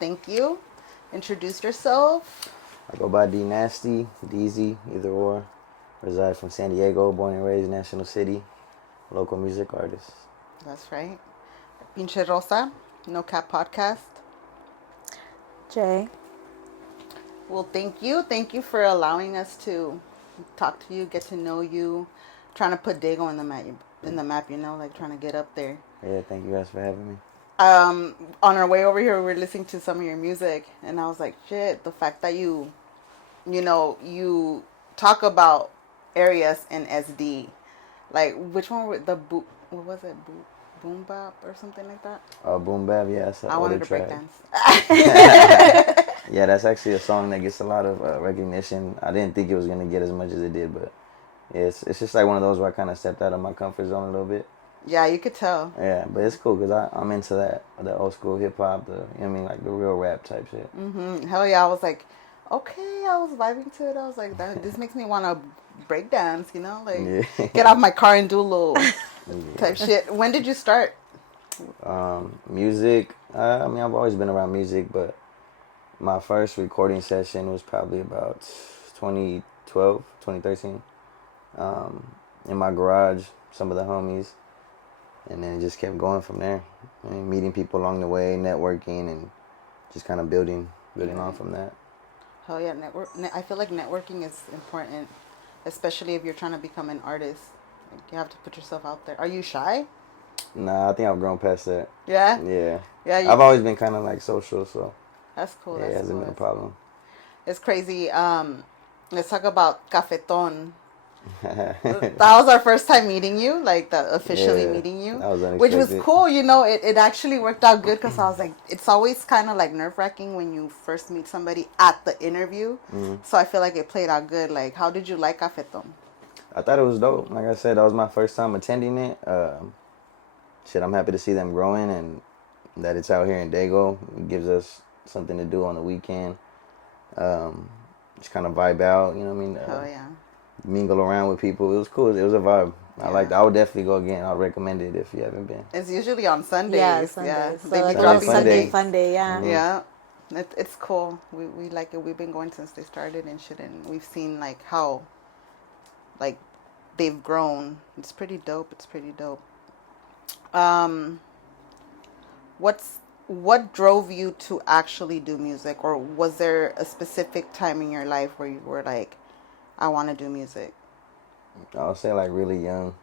thank you. Introduce yourself. I go by D Nasty, Deezyyy, either or. Reside from San Diego, born and raised National City. Local music artist. That's right. Pinche Rosa, No Cap Podcast. Jay. Well, thank you. Thank you for allowing us to talk to you, get to know you. Trying to put Dago in the map, like trying to get up there. Yeah, thank you guys for having me. On our way over here, we were listening to some of your music, and I was like, shit, the fact that you talk about areas in SD, like which one were what was it, boom bap or something like that? Boom Bap, yeah, that's an I older wanted to break track. dance. Yeah, that's actually a song that gets a lot of recognition. I didn't think it was going to get as much as it did, but yeah, it's just like one of those where I kind of stepped out of my comfort zone a little bit. Yeah, you could tell. Yeah, but it's cool because I'm into the old school hip hop, like the real rap type shit. Hell yeah, I was like, okay, I was vibing to it. I was like, this makes me want to break dance, like Yeah. get off my car and do a little Yeah. type shit. When did you start? Music. I've always been around music, but my first recording session was probably about 2012, 2013. In my garage, some of the homies, and then it just kept going from there. Meeting people along the way, networking, and just kind of building on from that. Hell yeah, I feel like networking is important, especially if you're trying to become an artist. Like, you have to put yourself out there. Are you shy? Nah, I think I've grown past that. Yeah? Yeah. Yeah. I've always been kind of like social, so. That's cool. Yeah, it hasn't been a problem. It's crazy. Let's talk about Cafeton. That was our first time meeting you, like officially meeting you, that was unexpected. Which was cool. It actually worked out good because I was like, it's always kind of like nerve-wracking when you first meet somebody at the interview. So I feel like it played out good. Like, how did you like Cafeton? I thought it was dope. Like I said, that was my first time attending it. I'm happy to see them growing and that it's out here in Dago. It gives us something to do on the weekend. Just kind of vibe out, you know what I mean? Oh yeah. Mingle around with people. It was cool. It was a vibe. Yeah. I would definitely go again. I'd recommend it if you haven't been. It's usually on Sundays. Yeah, Sundays. Yeah. So They like be dropping Sunday fun day, yeah. Mm-hmm. Yeah. It's cool. We like it. We've been going since they started and shit, and we've seen like how like they've grown. It's pretty dope. What drove you to actually do music, or was there a specific time in your life where you were like, I want to do music? I'll say like really young.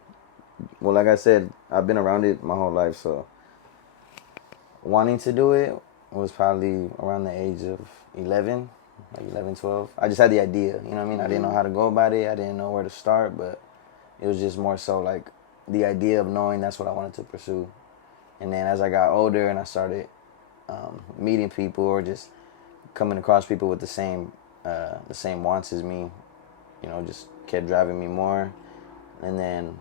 Well, like I said, I've been around it my whole life, so wanting to do it was probably around the age of 11, like 11, 12. I just had the idea, you know what I mean? I didn't know how to go about it. I didn't know where to start, but it was just more so like the idea of knowing that's what I wanted to pursue. And then as I got older and I started meeting people or just coming across people with the same wants as me, just kept driving me more. And then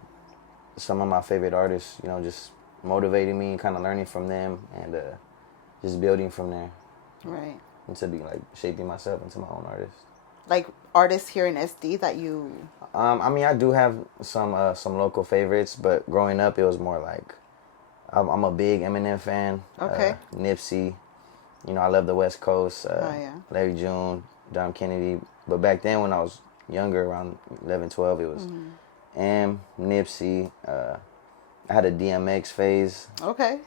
some of my favorite artists, just motivated me, kind of learning from them and just building from there. Right. Into be like shaping myself into my own artist. Like artists here in SD that you. I do have some local favorites, but growing up it was more like I'm a big Eminem fan. Okay. Nipsey. I love the West Coast. Yeah. Larry June, Dom Kennedy. But back then when I was younger, around 11, 12, it was Nipsey. I had a DMX phase. Okay.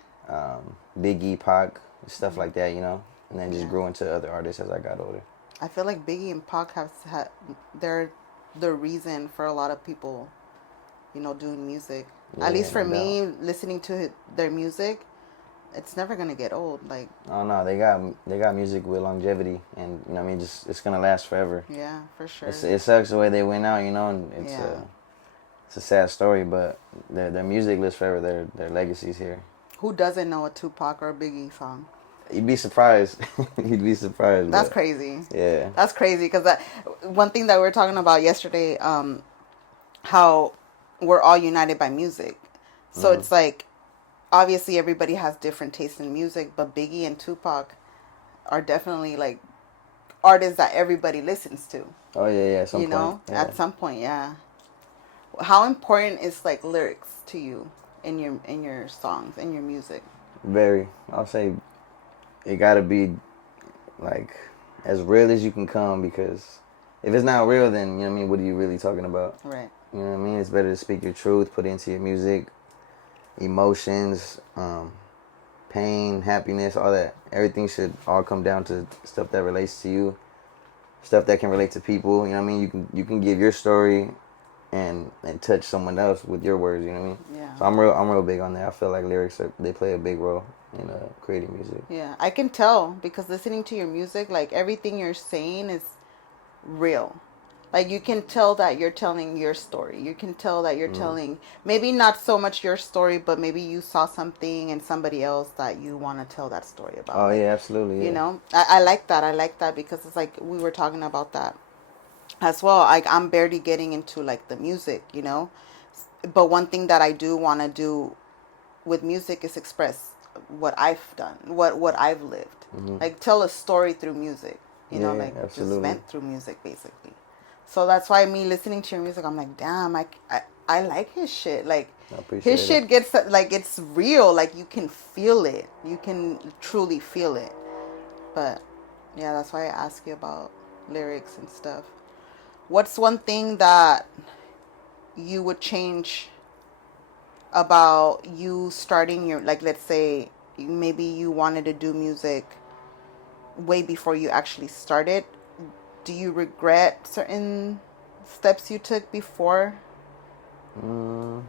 Biggie, Pac, stuff like that, And then just grew into other artists as I got older. I feel like Biggie and Pac they're the reason for a lot of people, doing music. Yeah, At least for no me, doubt. listening to their music, it's never gonna get old. Like. Oh no, they got music with longevity, and just it's gonna last forever. Yeah, for sure. It sucks the way they went out, and it's a sad story, but their music lives forever. Their legacy's here. Who doesn't know a Tupac or a Biggie song? You'd be surprised. You'd be surprised. That's crazy. Yeah. That's crazy because one thing that we were talking about yesterday, how we're all united by music. So it's like, obviously everybody has different tastes in music, but Biggie and Tupac are definitely like artists that everybody listens to. Oh yeah. At some point, yeah. How important is like lyrics to you in your songs, in your music? Very. I'll say it gotta be like as real as you can come, because if it's not real, then, you know what I mean, what are you really talking about? Right. You know what I mean? It's better to speak your truth, put it into your music, emotions, pain, happiness, all that. Everything should all come down to stuff that relates to you, stuff that can relate to people. You know what I mean? You can give your story and touch someone else with your words. You know what I mean? Yeah. So I'm real big on that. I feel like lyrics they play a big role in creating music. Yeah, I can tell because listening to your music, like everything you're saying is real. Like you can tell that you're telling your story. You can tell that you're telling maybe not so much your story, but maybe you saw something in somebody else that you want to tell that story about. Oh Like, yeah, absolutely. you Yeah. know, I like that. I like that because it's like we were talking about that as well. Like I'm barely getting into like the music, you know. But one thing that I do want to do with music is express what I've done, what I've lived. Like tell a story through music, you know, Yeah, like just absolutely. vent through music basically. So that's why me listening to your music, I'm like, damn, I like his shit. Like I appreciate his it. shit gets like it's real. Like you can feel it. You can truly feel it. But yeah, that's why I ask you about lyrics and stuff. What's one thing that you would change about you starting your, like, let's say maybe you wanted to do music way before you actually started? Do you regret certain steps you took before? Mm,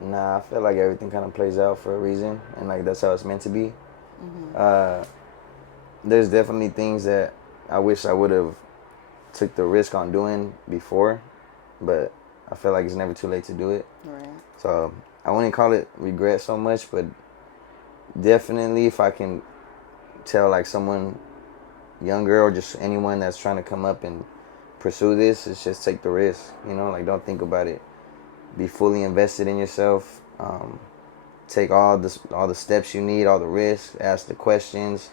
nah, I feel like everything kind of plays out for a reason, and like that's how it's meant to be. Uh, there's definitely things that I wish I would have took the risk on doing before, but I feel like it's never too late to do it. Right. So I wouldn't call it regret so much, but definitely if I can tell like someone younger or just anyone that's trying to come up and pursue this, it's just take the risk. You know, like don't think about it. Be fully invested in yourself. Take all the steps you need, all the risks. Ask the questions.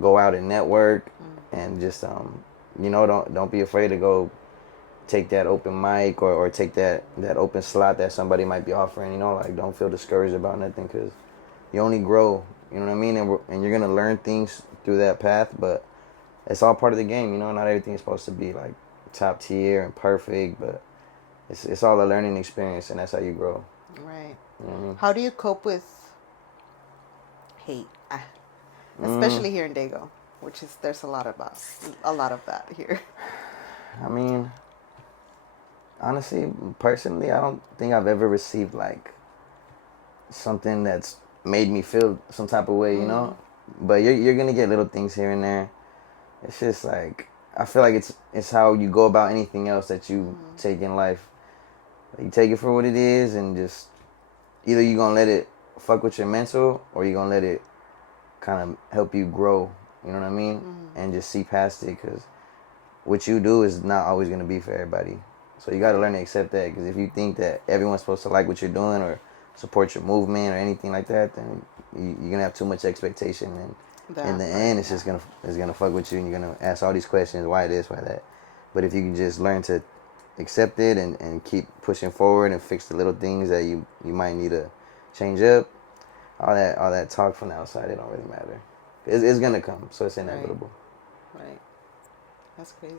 Go out and network, and just don't be afraid to go take that open mic or take that open slot that somebody might be offering. You know, like don't feel discouraged about nothing, because you only grow. You know what I mean? And you're gonna learn things through that path, but it's all part of the game. You know, not everything is supposed to be like top tier and perfect, but it's all a learning experience, and that's how you grow. Right. You know what I mean? How do you cope with hate? Especially here in Dago, which is there's a lot of that here. I mean, honestly, personally, I don't think I've ever received like something that's made me feel some type of way, you know. But you're gonna get little things here and there. It's just like I feel like it's how you go about anything else that you take in life. You take it for what it is, and just either you're gonna let it fuck with your mental, or you're gonna let it kind of help you grow. You know what I mean? And just see past it, because what you do is not always gonna be for everybody. So you got to learn to accept that, because if you think that everyone's supposed to like what you're doing or support your movement or anything like that, then you're gonna have too much expectation, and in the end, it's gonna fuck with you, and you're gonna ask all these questions: why this, why that. But if you can just learn to accept it and keep pushing forward and fix the little things that you might need to change up, all that talk from the outside, it don't really matter. It's gonna come, so it's inevitable. Right. That's crazy.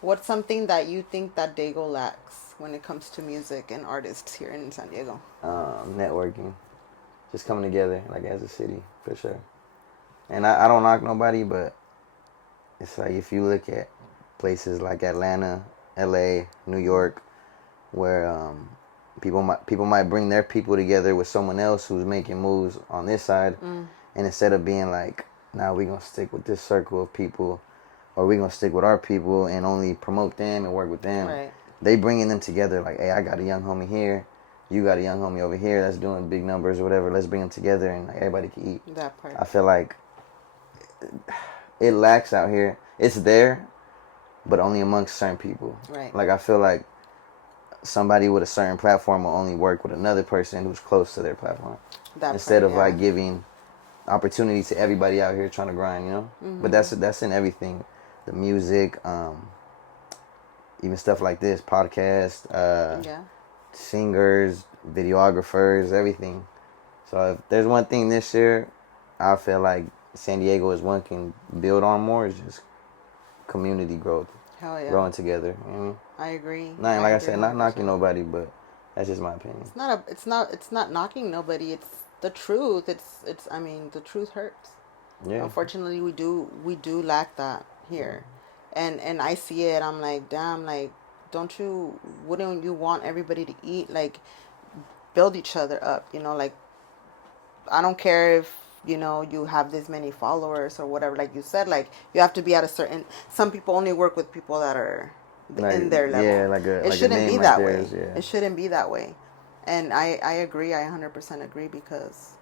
What's something that you think that Dago lacks when it comes to music and artists here in San Diego? Networking, just coming together like as a city, for sure. And I don't knock nobody, but it's like if you look at places like Atlanta, LA, New York, where people might bring their people together with someone else who's making moves on this side, and instead of being like, nah, we gonna stick with this circle of people, or we gonna stick with our people and only promote them and work with them, Right. they bringing them together. Like, hey, I got a young homie here, you got a young homie over here that's doing big numbers or whatever. Let's bring them together, and like everybody can eat. That part. I feel like it lacks out here. It's there, but only amongst certain people. Right. Like I feel like somebody with a certain platform will only work with another person who's close to their platform, That instead part, of like giving opportunity to everybody out here trying to grind, you know. But that's in everything, the music, even stuff like this, podcast, singers, videographers, everything. So if there's one thing this year, I feel like San Diego as one can build on more is just community growth, Hell yeah. growing together. You know what I mean? I agree. Not, like I said, not 100%. knocking nobody, but that's just my opinion. It's not knocking nobody. It's the truth. I mean, the truth hurts. Yeah. Unfortunately, we do lack that here. And I see it. I'm like, damn, like, wouldn't you want everybody to eat? Like, build each other up, like, I don't care if, you have this many followers or whatever. Like you said, like, you have to be at a certain, some people only work with people that are Like, in their level. yeah, It shouldn't be name that right way. there is, yeah. It shouldn't be that way. And I agree. I 100% agree, because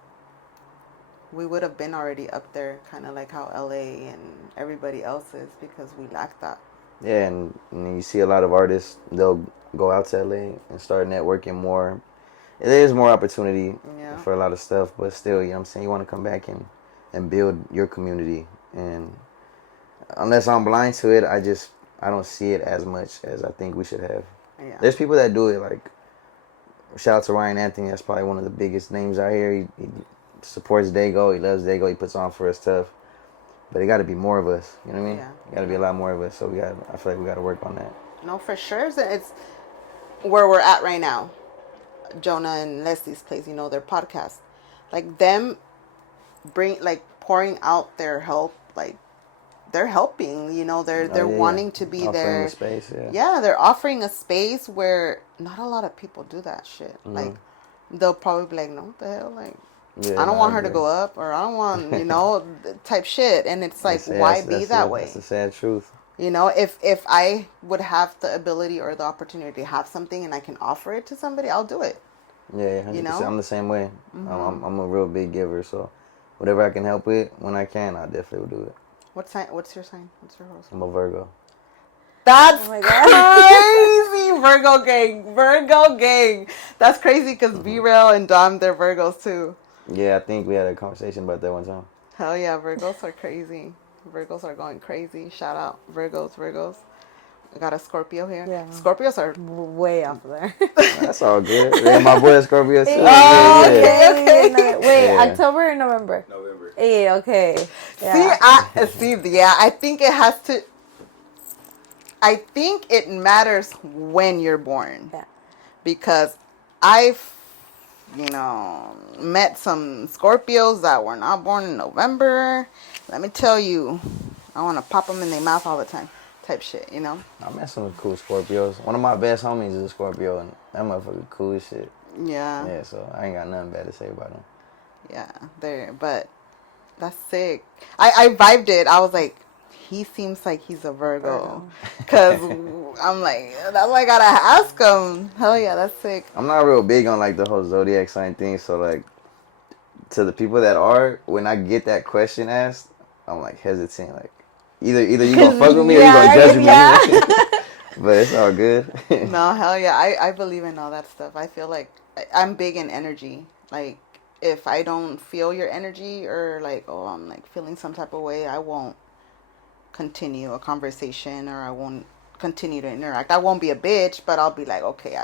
we would have been already up there, kind of like how LA and everybody else is, because we lack that. Yeah, and you see a lot of artists, they'll go out to LA and start networking more. There is more opportunity for a lot of stuff, but still, you know what I'm saying, you want to come back and build your community. And unless I'm blind to it, I don't see it as much as I think we should have. Yeah. There's people that do it, like, shout out to Ryan Anthony. That's probably one of the biggest names out here. He supports Dago. He loves Dago. He puts on for his stuff. But it got to be more of us. You know what I mean? Yeah. Got to be a lot more of us. So I feel like we got to work on that. No, for sure. It's where we're at right now. Jonah and Leslie's place, their podcast. Like, them pouring out their help, like, they're helping, they're wanting to be offering there. A space, they're offering a space where not a lot of people do that shit. Mm-hmm. Like, they'll probably be like, no, what the hell, like, I don't want her to go up, or I don't want, type shit. And it's like, why be that way? That's the sad truth. If I would have the ability or the opportunity to have something and I can offer it to somebody, I'll do it. Yeah, 100%. I'm the same way. Mm-hmm. I'm a real big giver, so whatever I can help with when I can, I definitely will do it. What's your sign? What's your horoscope? I'm a Virgo. That's crazy. Virgo gang. That's crazy, because B-Rail and Dom, they're Virgos too. Yeah, I think we had a conversation about that one time. Hell yeah, Virgos are crazy. Virgos are going crazy. Shout out Virgos. I got a Scorpio here. Yeah. Scorpios are way off there. That's all good. Yeah, my boy is Scorpio too. Oh, okay. Wait, October or November? November. Yeah, okay. Yeah. I think it has to. I think it matters when you're born. Yeah. Because I've, met some Scorpios that were not born in November. Let me tell you, I want to pop them in their mouth all the time. Type shit, I met some cool Scorpios. One of my best homies is a Scorpio, and that motherfucker cool as shit. Yeah. Yeah, so I ain't got nothing bad to say about him. Yeah, but that's sick. I vibed it. I was like, he seems like he's a Virgo. Because I'm like, that's why I gotta ask him. Hell yeah, that's sick. I'm not real big on, like, the whole zodiac sign thing, so, like, to the people that are, when I get that question asked, I'm, like, hesitant, like, either you gonna fuck with me or you gonna judge me. But it's all good. No, hell yeah. I believe in all that stuff. I feel like I'm big in energy. Like, if I don't feel your energy, or like, I'm like feeling some type of way, I won't continue a conversation, or I won't continue to interact. I won't be a bitch, but I'll be like, okay,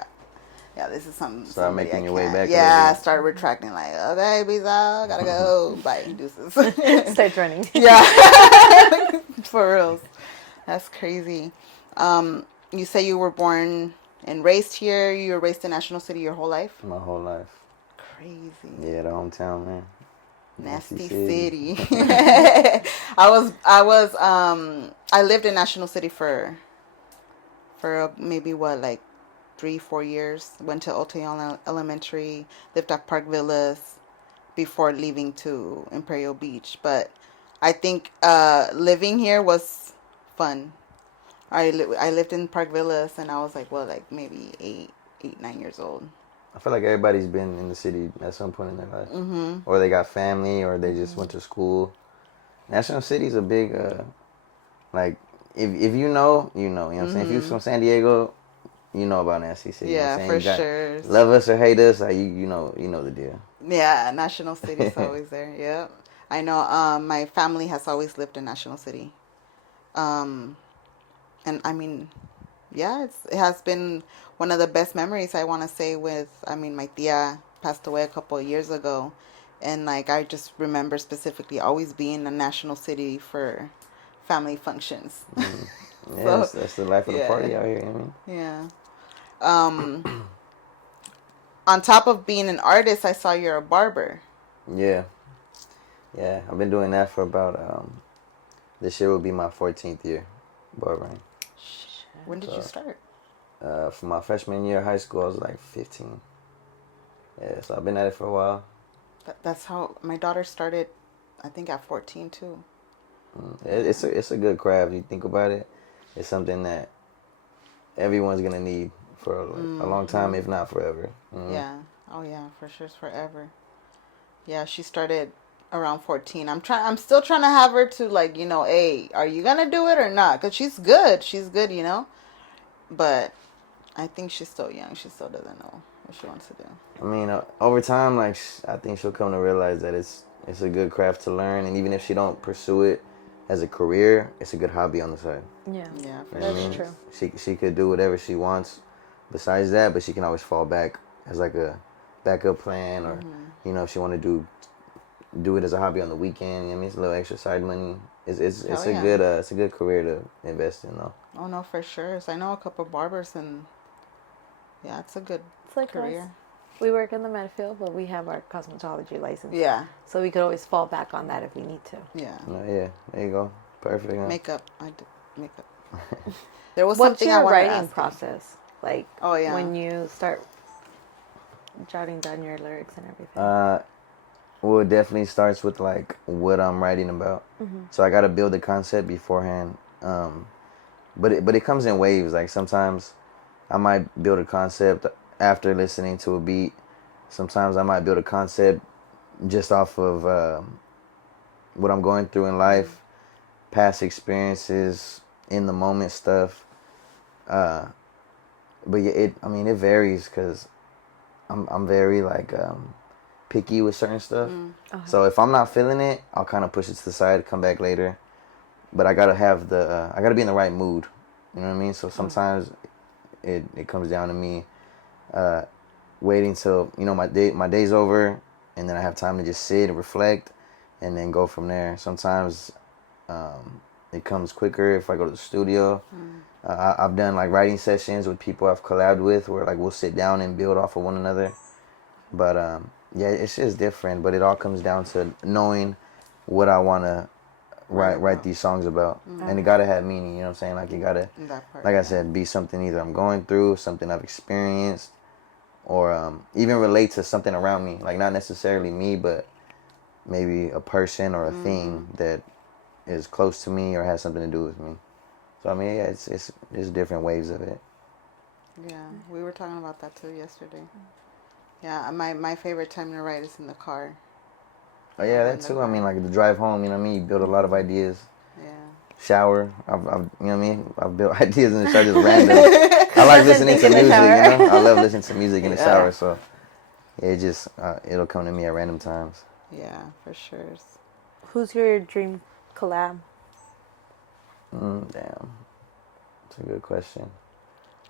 this is something. Start making your way back. Yeah, start retracting. Like, okay, peace out. Gotta go. Bye. Deuces. Start running. Yeah. For reals. That's crazy. You say you were born and raised here. You were raised in National City your whole life? My whole life. Crazy. Yeah, the hometown, man. Nasty city. I lived in National City for maybe 3-4 years. Went to Otayala Elementary, lived at Park Villas before leaving to Imperial Beach. But I think living here was fun. I lived in Park Villas, and I was maybe 8-9 years old. I feel like everybody's been in the city at some point in their life. Mm-hmm. Or they got family, or they just went to school. National City's a big, if you know, you know what I'm saying? If you're from San Diego, you know about National City. Yeah, you know for sure. Love us or hate us, you know the deal. Yeah, National City's always there. Yeah, I know. My family has always lived in National City. And I mean, yeah, it has been one of the best memories, I want to say, my tia passed away a couple of years ago, And like I just remember specifically always being a National City for family functions. Yeah, So that's the life of the yeah, party out here. I mean, yeah. Um, on top of being an artist, I saw you're a barber. yeah, yeah. I've been doing that for about this year will be my 14th year barbering. When did you So start? for my freshman year of high school, I was like 15. Yeah, so I've been at it for a while. That's how my daughter started. I think at 14 too. It's a good craft. You think about it, it's something that everyone's gonna need for like a long time, if not forever. Yeah. Oh yeah, for sure, it's forever. Yeah, she started around 14. I'm still trying to have her to like, hey, are you gonna do it or not? Cause she's good. She's good. But I think she's still young. She still doesn't know what she wants to do. I mean, over time, like I think she'll come to realize that it's a good craft to learn, and even if she don't pursue it as a career, it's a good hobby on the side. Yeah. Yeah, for You know what I That's mean? true. She could do whatever she wants besides that, but she can always fall back as like a backup plan, or if she want to do it as a hobby on the weekend. You know what I mean, it's a little extra side money. It's Hell a yeah. good career to invest in though. Oh no, for sure. So I know a couple barbers, and yeah, it's a good It's like career. us. We work in the med field, but we have our cosmetology license. Yeah, So we could always fall back on that if we need to. yeah. Yeah, there you go. Perfect. Huh? Makeup. I did makeup. There was What's something I your wanted to writing ask you. process? Like, Oh yeah. when you start jotting down your lyrics and everything? Well, it definitely starts with like what I'm writing about. So I gotta build the concept beforehand. But it comes in waves. Like sometimes I might build a concept after listening to a beat. Sometimes I might build a concept just off of what I'm going through in life, past experiences, in the moment stuff. But yeah, it varies because I'm very like picky with certain stuff. So if I'm not feeling it, I'll kind of push it to the side, come back later. But I gotta have I gotta be in the right mood. You know what I mean? So sometimes it comes down to me waiting till my day's over, and then I have time to just sit and reflect, and then go from there. Sometimes it comes quicker if I go to the studio. I've done like writing sessions with people I've collabed with, where like we'll sit down and build off of one another. But yeah, it's just different. But it all comes down to knowing what I want to write these songs about, and it gotta have meaning. You know what I'm saying? Like it gotta, That part. like I Yeah. said, be something either I'm going through, something I've experienced, or even relate to something around me. Like not necessarily me, but maybe a person or a thing that is close to me or has something to do with me. So I mean, yeah, it's different waves of it. Yeah, we were talking about that too yesterday. Yeah, my favorite time to write is in the car. Oh yeah, In that the too. I mean, car. like the drive home. You know what I mean? You build a lot of ideas. Yeah. Shower. I've you know what I mean? I've built ideas in the shower, just random. I like listening to music. You know, I love listening to music in the shower. So yeah, it just it'll come to me at random times. Yeah, for sure. Who's your dream collab? Damn, it's a good question.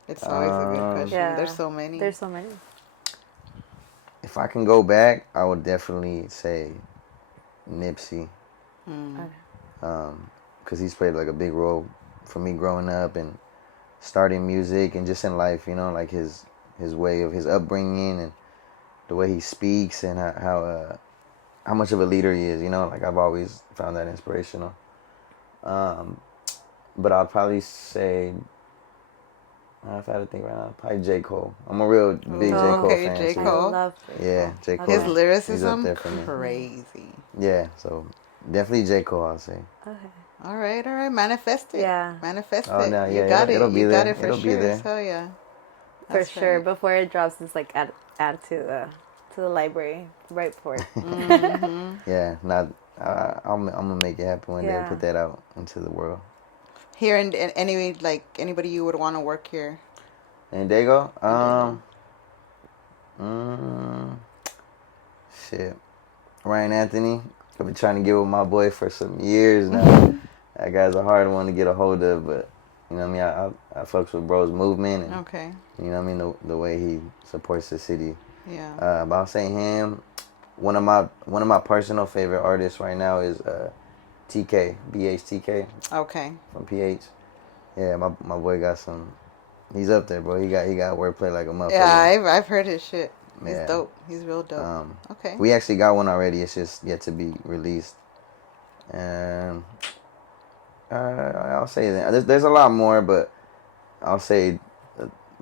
It's always a good question. Yeah. There's so many. There's so many. If I can go back, I would definitely say Nipsey, Okay. because he's played like a big role for me growing up and starting music and just in life. You know, like his way of his upbringing and the way he speaks and how much of a leader he is. You know, like I've always found that inspirational. But I'd probably say, if I had to think right now, probably J. Cole. I'm a real big J. Cole okay, fan J. too. I Cole. love J. Yeah, Cole. J. Cole. His Okay. He's up lyricism, there for me. crazy. Yeah, so definitely J. Cole, I'll say. Okay. All right, manifest it. Yeah. Manifest Oh it. no, You yeah, got it'll it. be You there. got it for It'll be sure. there. Hell yeah. For That's sure. right. Before it drops, it's like add to the library right for it. Yeah, not. I'm gonna make it happen one day and Yeah. put that out into the world. Here and anybody you would want to work here. And there you go. Dago. Shit. Ryan Anthony. I've been trying to get with my boy for some years now. That guy's a hard one to get a hold of, but you know what I mean. I fucks with bro's movement and Okay. you know what I mean, the way he supports the city. Yeah. But I'll say him. one of my personal favorite artists right now is TK, BHTK Okay. from PH. Yeah, my boy got some. He's up there, bro. He got wordplay like a Yeah, motherfucker. I've heard his shit. He's Yeah. dope. He's real dope. Okay. We actually got one already. It's just yet to be released. And I'll say that there's a lot more, but I'll say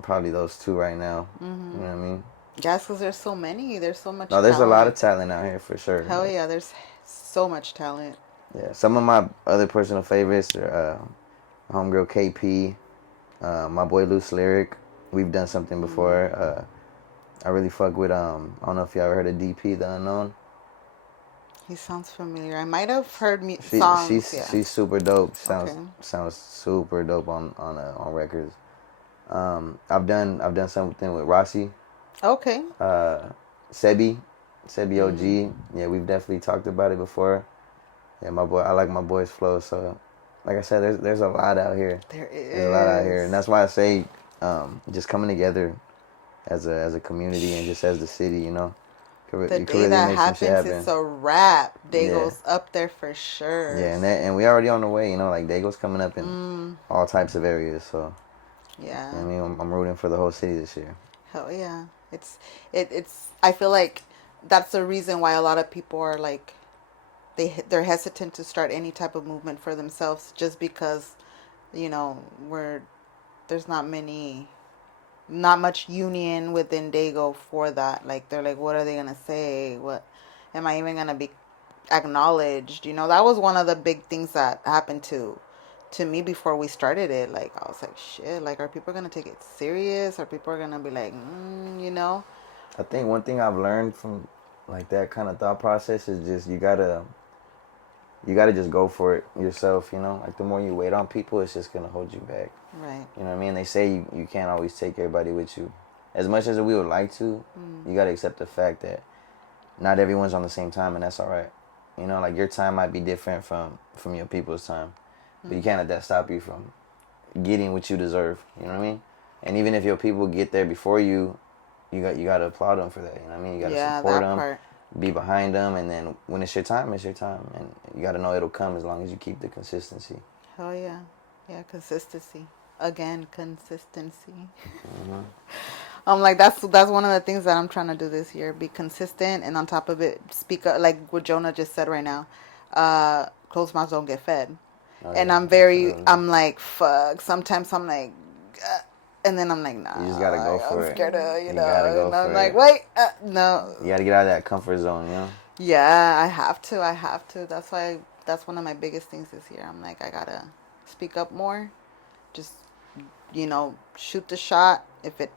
probably those two right now. You know what I mean? Yeah, because there's so many. There's so much No, there's a talent. lot of talent out here for sure. Hell yeah, there's so much talent. Yeah, some of my other personal favorites are homegirl KP, my boy Loose Lyric. We've done something before. I really fuck with I don't know if you ever heard of DP the Unknown. He sounds familiar. I might have heard She's songs. Yeah. she's super dope. Okay. Sounds super dope on records. I've done something with Rossi, Okay. Sebi OG. Yeah, we've definitely talked about it before. Yeah, my boy. I like my boy's flow. So, like I said, there's a lot out here. There is. There's a lot out here, and that's why I say, just coming together as a community and just as the city, you know, The day that happens, it's a wrap. Dago's up there for sure. Yeah, and we already on the way, you know, like Dago's coming up in all types of areas. So, yeah, I mean, I'm rooting for the whole city this year. Hell yeah, it's. I feel like that's the reason why a lot of people are like, they're hesitant to start any type of movement for themselves, just because, you know, there's not much union within Dago for that. Like, they're like, what are they gonna say? What am I even gonna be acknowledged? You know, that was one of the big things that happened to me before we started it. Like, I was like, shit, like, are people gonna take it serious? Are people gonna be like, you know? I think one thing I've learned from like that kind of thought process is just you gotta just go for it yourself, you know? Like, the more you wait on people, it's just gonna hold you back. Right. You know what I mean? They say you can't always take everybody with you. As much as we would like to, you gotta accept the fact that not everyone's on the same time, and that's all right. You know, like, your time might be different from your people's time, but you can't let that stop you from getting what you deserve. You know what I mean? And even if your people get there before you, you got to applaud them for that. You know what I mean? You got to support them, be behind them, and then when it's your time, it's your time, and you got to know it'll come as long as you keep the consistency. Hell yeah, consistency. Again, consistency. I'm like, that's one of the things that I'm trying to do this year. Be consistent, and on top of it, speak up, like what Jonah just said right now. Closed mouths don't get fed. And I'm like, fuck. Sometimes I'm like, and then I'm like, nah. You just gotta go for it. I'm scared of, you gotta go and I'm for like, it. wait, no. You gotta get out of that comfort zone, you know? Yeah, I have to. That's one of my biggest things this year. I'm like, I gotta speak up more. Just, shoot the shot. If it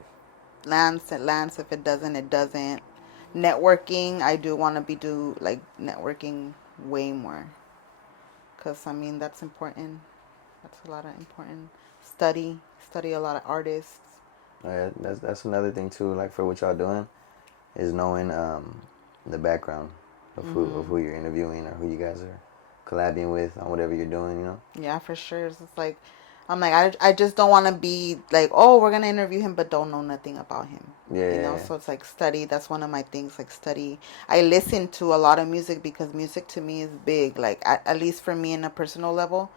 lands, it lands. If it doesn't, it doesn't. Networking, I do want to do networking way more. Because, I mean, that's important. That's a lot of important. Study a lot of artists. Yeah, that's another thing too, like, for what y'all doing, is knowing the background of who you're interviewing or who you guys are collabing with on whatever you're doing, you know? Yeah, for sure. It's like, I'm like, I just don't want to be like, oh, we're going to interview him, but don't know nothing about him. Yeah. So it's like study. That's one of my things, like study. I listen to a lot of music because music to me is big. Like, at least for me in a personal level,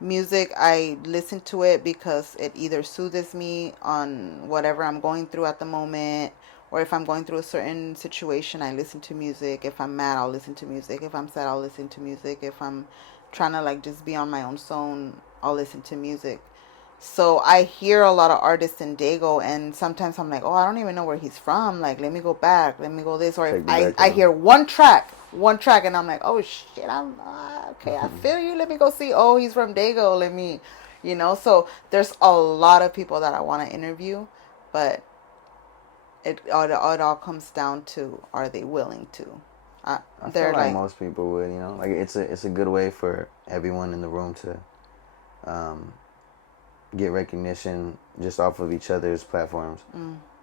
music, I listen to it because it either soothes me on whatever I'm going through at the moment, or if I'm going through a certain situation, I listen to music. If I'm mad, I'll listen to music. If I'm sad, I'll listen to music. If I'm trying to just be on my own zone, I'll listen to music. So I hear a lot of artists in Dago, and sometimes I'm like, oh, I don't even know where he's from. Like, let me go back. Let me go this. Or if I hear one track, and I'm like, oh, shit, I'm okay. I feel you. Let me go see. Oh, he's from Dago. Let me, So there's a lot of people that I want to interview, but it all comes down to, are they willing to? I feel like most people would, like, it's a good way for everyone in the room to get recognition just off of each other's platforms.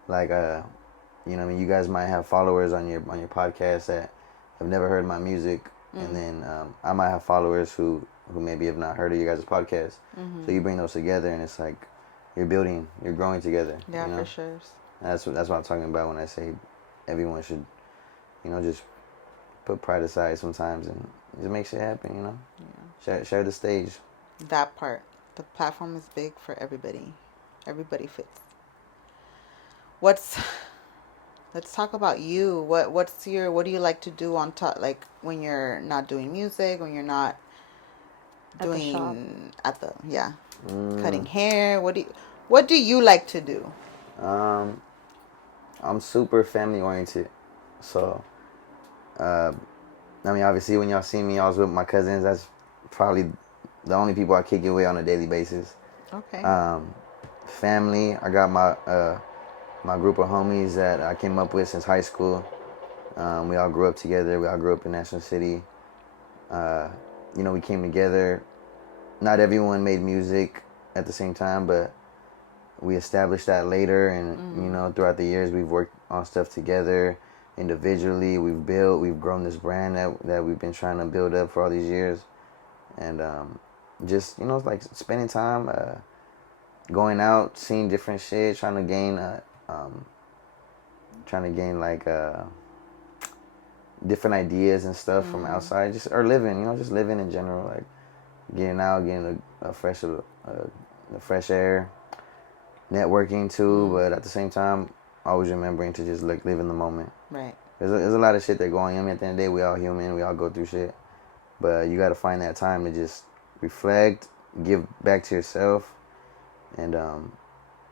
Like, you guys might have followers on your podcast that have never heard my music, and then I might have followers who maybe have not heard of your guys' podcast. So you bring those together, and it's like you're growing together. Yeah, for sure. That's what I'm talking about when I say everyone should, just put pride aside sometimes and just make shit happen, you know? Share the stage. That part. The platform is big for everybody. Everybody fits. What's Let's talk about you. What do you like to do on top, like when you're not doing music, when you're not At the shop. doing cutting hair? What do you like to do? Um, I'm super family oriented. So, I mean, obviously, when y'all see me, I was with my cousins. That's probably the only people I kick it with on a daily basis. Okay. Family, I got my group of homies that I came up with since high school. We all grew up together. We all grew up in National City. We came together. Not everyone made music at the same time, but we established that later. And, throughout the years, we've worked on stuff together individually. We've grown this brand that we've been trying to build up for all these years. And just, it's like spending time, going out, seeing different shit, trying to gain like different ideas and stuff from outside, or living, just living in general, like getting out, getting the fresh air, networking too, but at the same time, always remembering to just like live in the moment. Right. There's a lot of shit that go on. I mean, at the end of the day, we all human, we all go through shit, but you got to find that time to just reflect, give back to yourself, and you know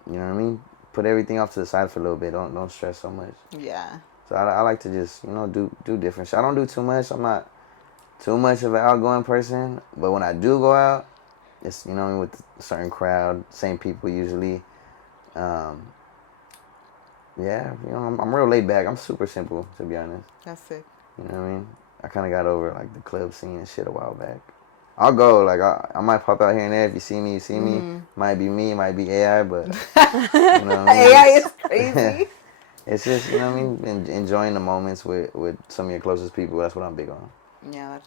what I mean. Put everything off to the side for a little bit. Don't stress so much. Yeah. So I like to just do different shit. I don't do too much. I'm not too much of an outgoing person, but when I do go out, it's with a certain crowd, same people usually. I'm real laid back. I'm super simple, to be honest. That's it. You know what I mean? I kind of got over like the club scene and shit a while back. I'll go, like I might pop out here and there. If you see me, you see me. Might be me, might be AI, but you know what I mean? AI is crazy. It's just, you know what I mean, enjoying the moments with some of your closest people. That's what I'm big on. Yeah,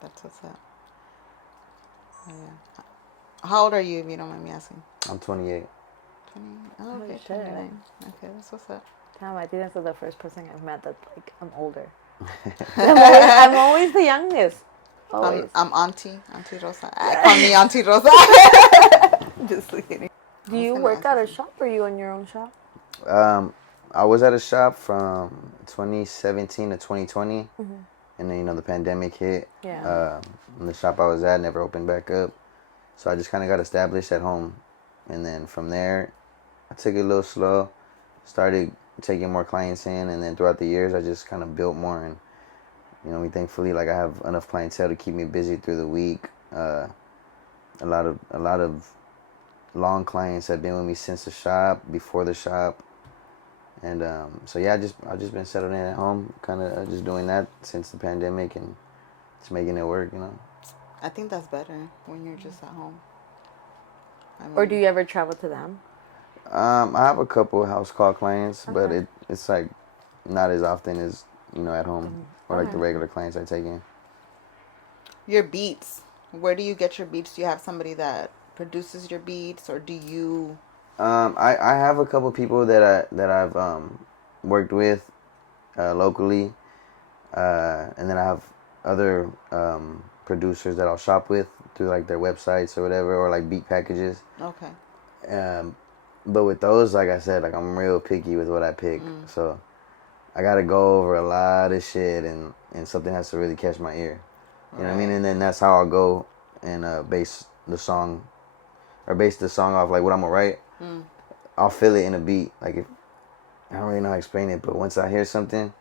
that's what's up. Oh, yeah. How old are you, if you don't mind me asking? I'm 28. 20. Oh, okay, shit. 29. Okay, that's what's up. Damn, I think that's the first person I've met that like I'm older. I'm always the youngest. Always. I'm Auntie Rosa. Call me Auntie Rosa. Just kidding. Do you work at a shop or you own your own shop? I was at a shop from 2017 to 2020, and then the pandemic hit. Yeah. And the shop I was at never opened back up, so I just kind of got established at home, and then from there, I took it a little slow, started taking more clients in, and then throughout the years, I just kind of built more, and thankfully, like I have enough clientele to keep me busy through the week. A lot of long clients have been with me since the shop, before the shop. And so yeah, I've just been settled in at home, kind of just doing that since the pandemic and just making it work, I think that's better when you're just at home. I mean, Or do you ever travel to them? I have a couple house call clients, Okay. but it's like not as often as at home or like the regular clients I take in. your beats. Where do you get your beats? Do you have somebody that produces your beats, or do you? I have a couple people that I've worked with locally, and then I have other producers that I'll shop with through like their websites or whatever, or like beat packages. Okay. But with those, like I said, like I'm real picky with what I pick, so I gotta go over a lot of shit, and something has to really catch my ear. You know what I mean? And then that's how I'll go and base the song off like what I'm gonna write. I'll feel it in a beat. Like if I don't really know how to explain it, but once I hear something,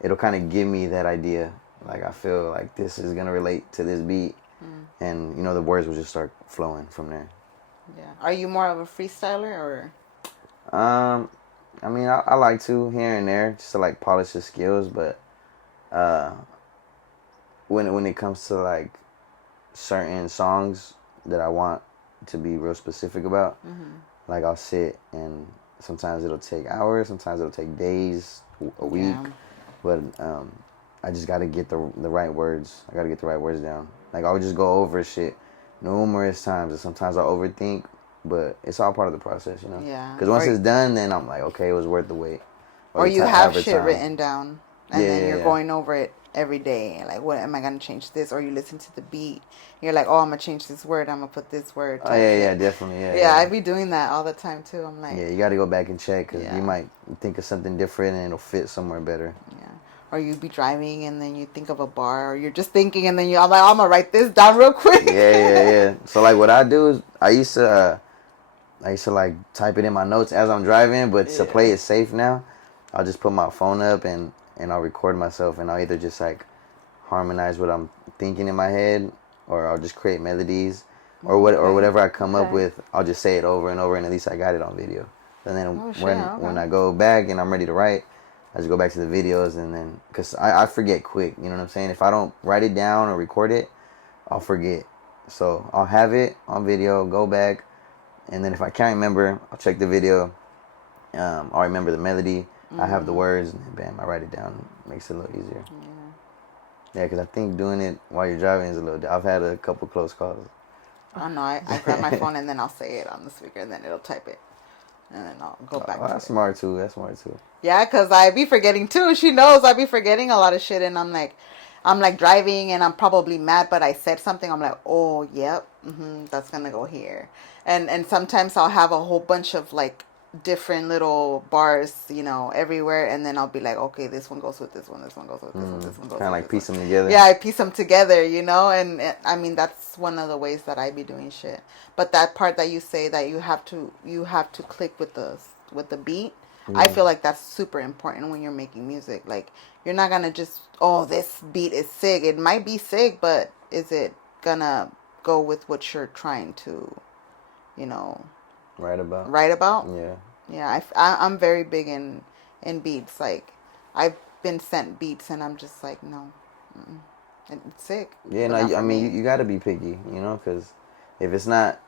it'll kind of give me that idea. Like I feel like this is gonna relate to this beat, and the words will just start flowing from there. Yeah. Are you more of a freestyler or? I mean, I like to here and there just to like polish the skills, but when it comes to like certain songs that I want to be real specific about, like I'll sit and sometimes it'll take hours, sometimes it'll take days, a week, Yeah. but I just gotta get the right words. I gotta get the right words down. Like I'll just go over shit numerous times, and sometimes I'll overthink, but it's all part of the process, Yeah. Because once it's done, then I'm like, okay, it was worth the wait. Or the you ti- have however shit time. written down, and then you're going over it every day. Like, what am I gonna change this? Or you listen to the beat. You're like, oh, I'm gonna change this word. I'm gonna put this word. Oh Type yeah, yeah, shit. definitely, yeah, Yeah, yeah. I be doing that all the time too. I'm like, Yeah, you got to go back and check because you yeah, might think of something different and it'll fit somewhere better. yeah. Or you be driving and then you think of a bar, or you're just thinking and then I'm like, I'm gonna write this down real quick. Yeah, yeah, yeah. So like what I do is I used to like type it in my notes as I'm driving, but to play Yeah. it safe now, I'll just put my phone up and I'll record myself and I'll either just like harmonize what I'm thinking in my head or I'll just create melodies or Okay. whatever I come up Okay. with, I'll just say it over and over and at least I got it on video. And then Oh shit. when Okay. I go back and I'm ready to write, I just go back to the videos and then cuz I forget quick, you know what I'm saying? If I don't write it down or record it, I'll forget. So, I'll have it on video, go back, and then if I can't remember, I'll check the video. I'll remember the melody. I have the words, and bam, I write it down. Makes it a little easier. Yeah. Yeah, because I think doing it while you're driving is a little. I've had a couple close calls. I don't know. I grab my phone and then I'll say it on the speaker and then it'll type it. And then I'll go back Oh, to that's it. smart too. That's smart too. Yeah, because I be forgetting too. She knows I be forgetting a lot of shit. And I'm like driving and I'm probably mad, but I said something. I'm like, oh, yep, that's going to go here. And sometimes I'll have a whole bunch of like different little bars, everywhere. And then I'll be like, okay, this one goes with this one. This one goes with this one. This one goes Kind of with like this piece one. them together. Yeah, I piece them together, and I mean that's one of the ways that I be doing shit. But that part that you say that you have to click with the beat, I Yeah. feel like that's super important when you're making music. Like you're not gonna just, oh, this beat is sick. It might be sick, but is it gonna go with what you're trying to, you know, Right about. write about? Yeah. Yeah, I'm very big in beats. Like I've been sent beats and I'm just like, no, it's sick, Yeah. but No. not I for mean, me. you got to be picky, because if it's not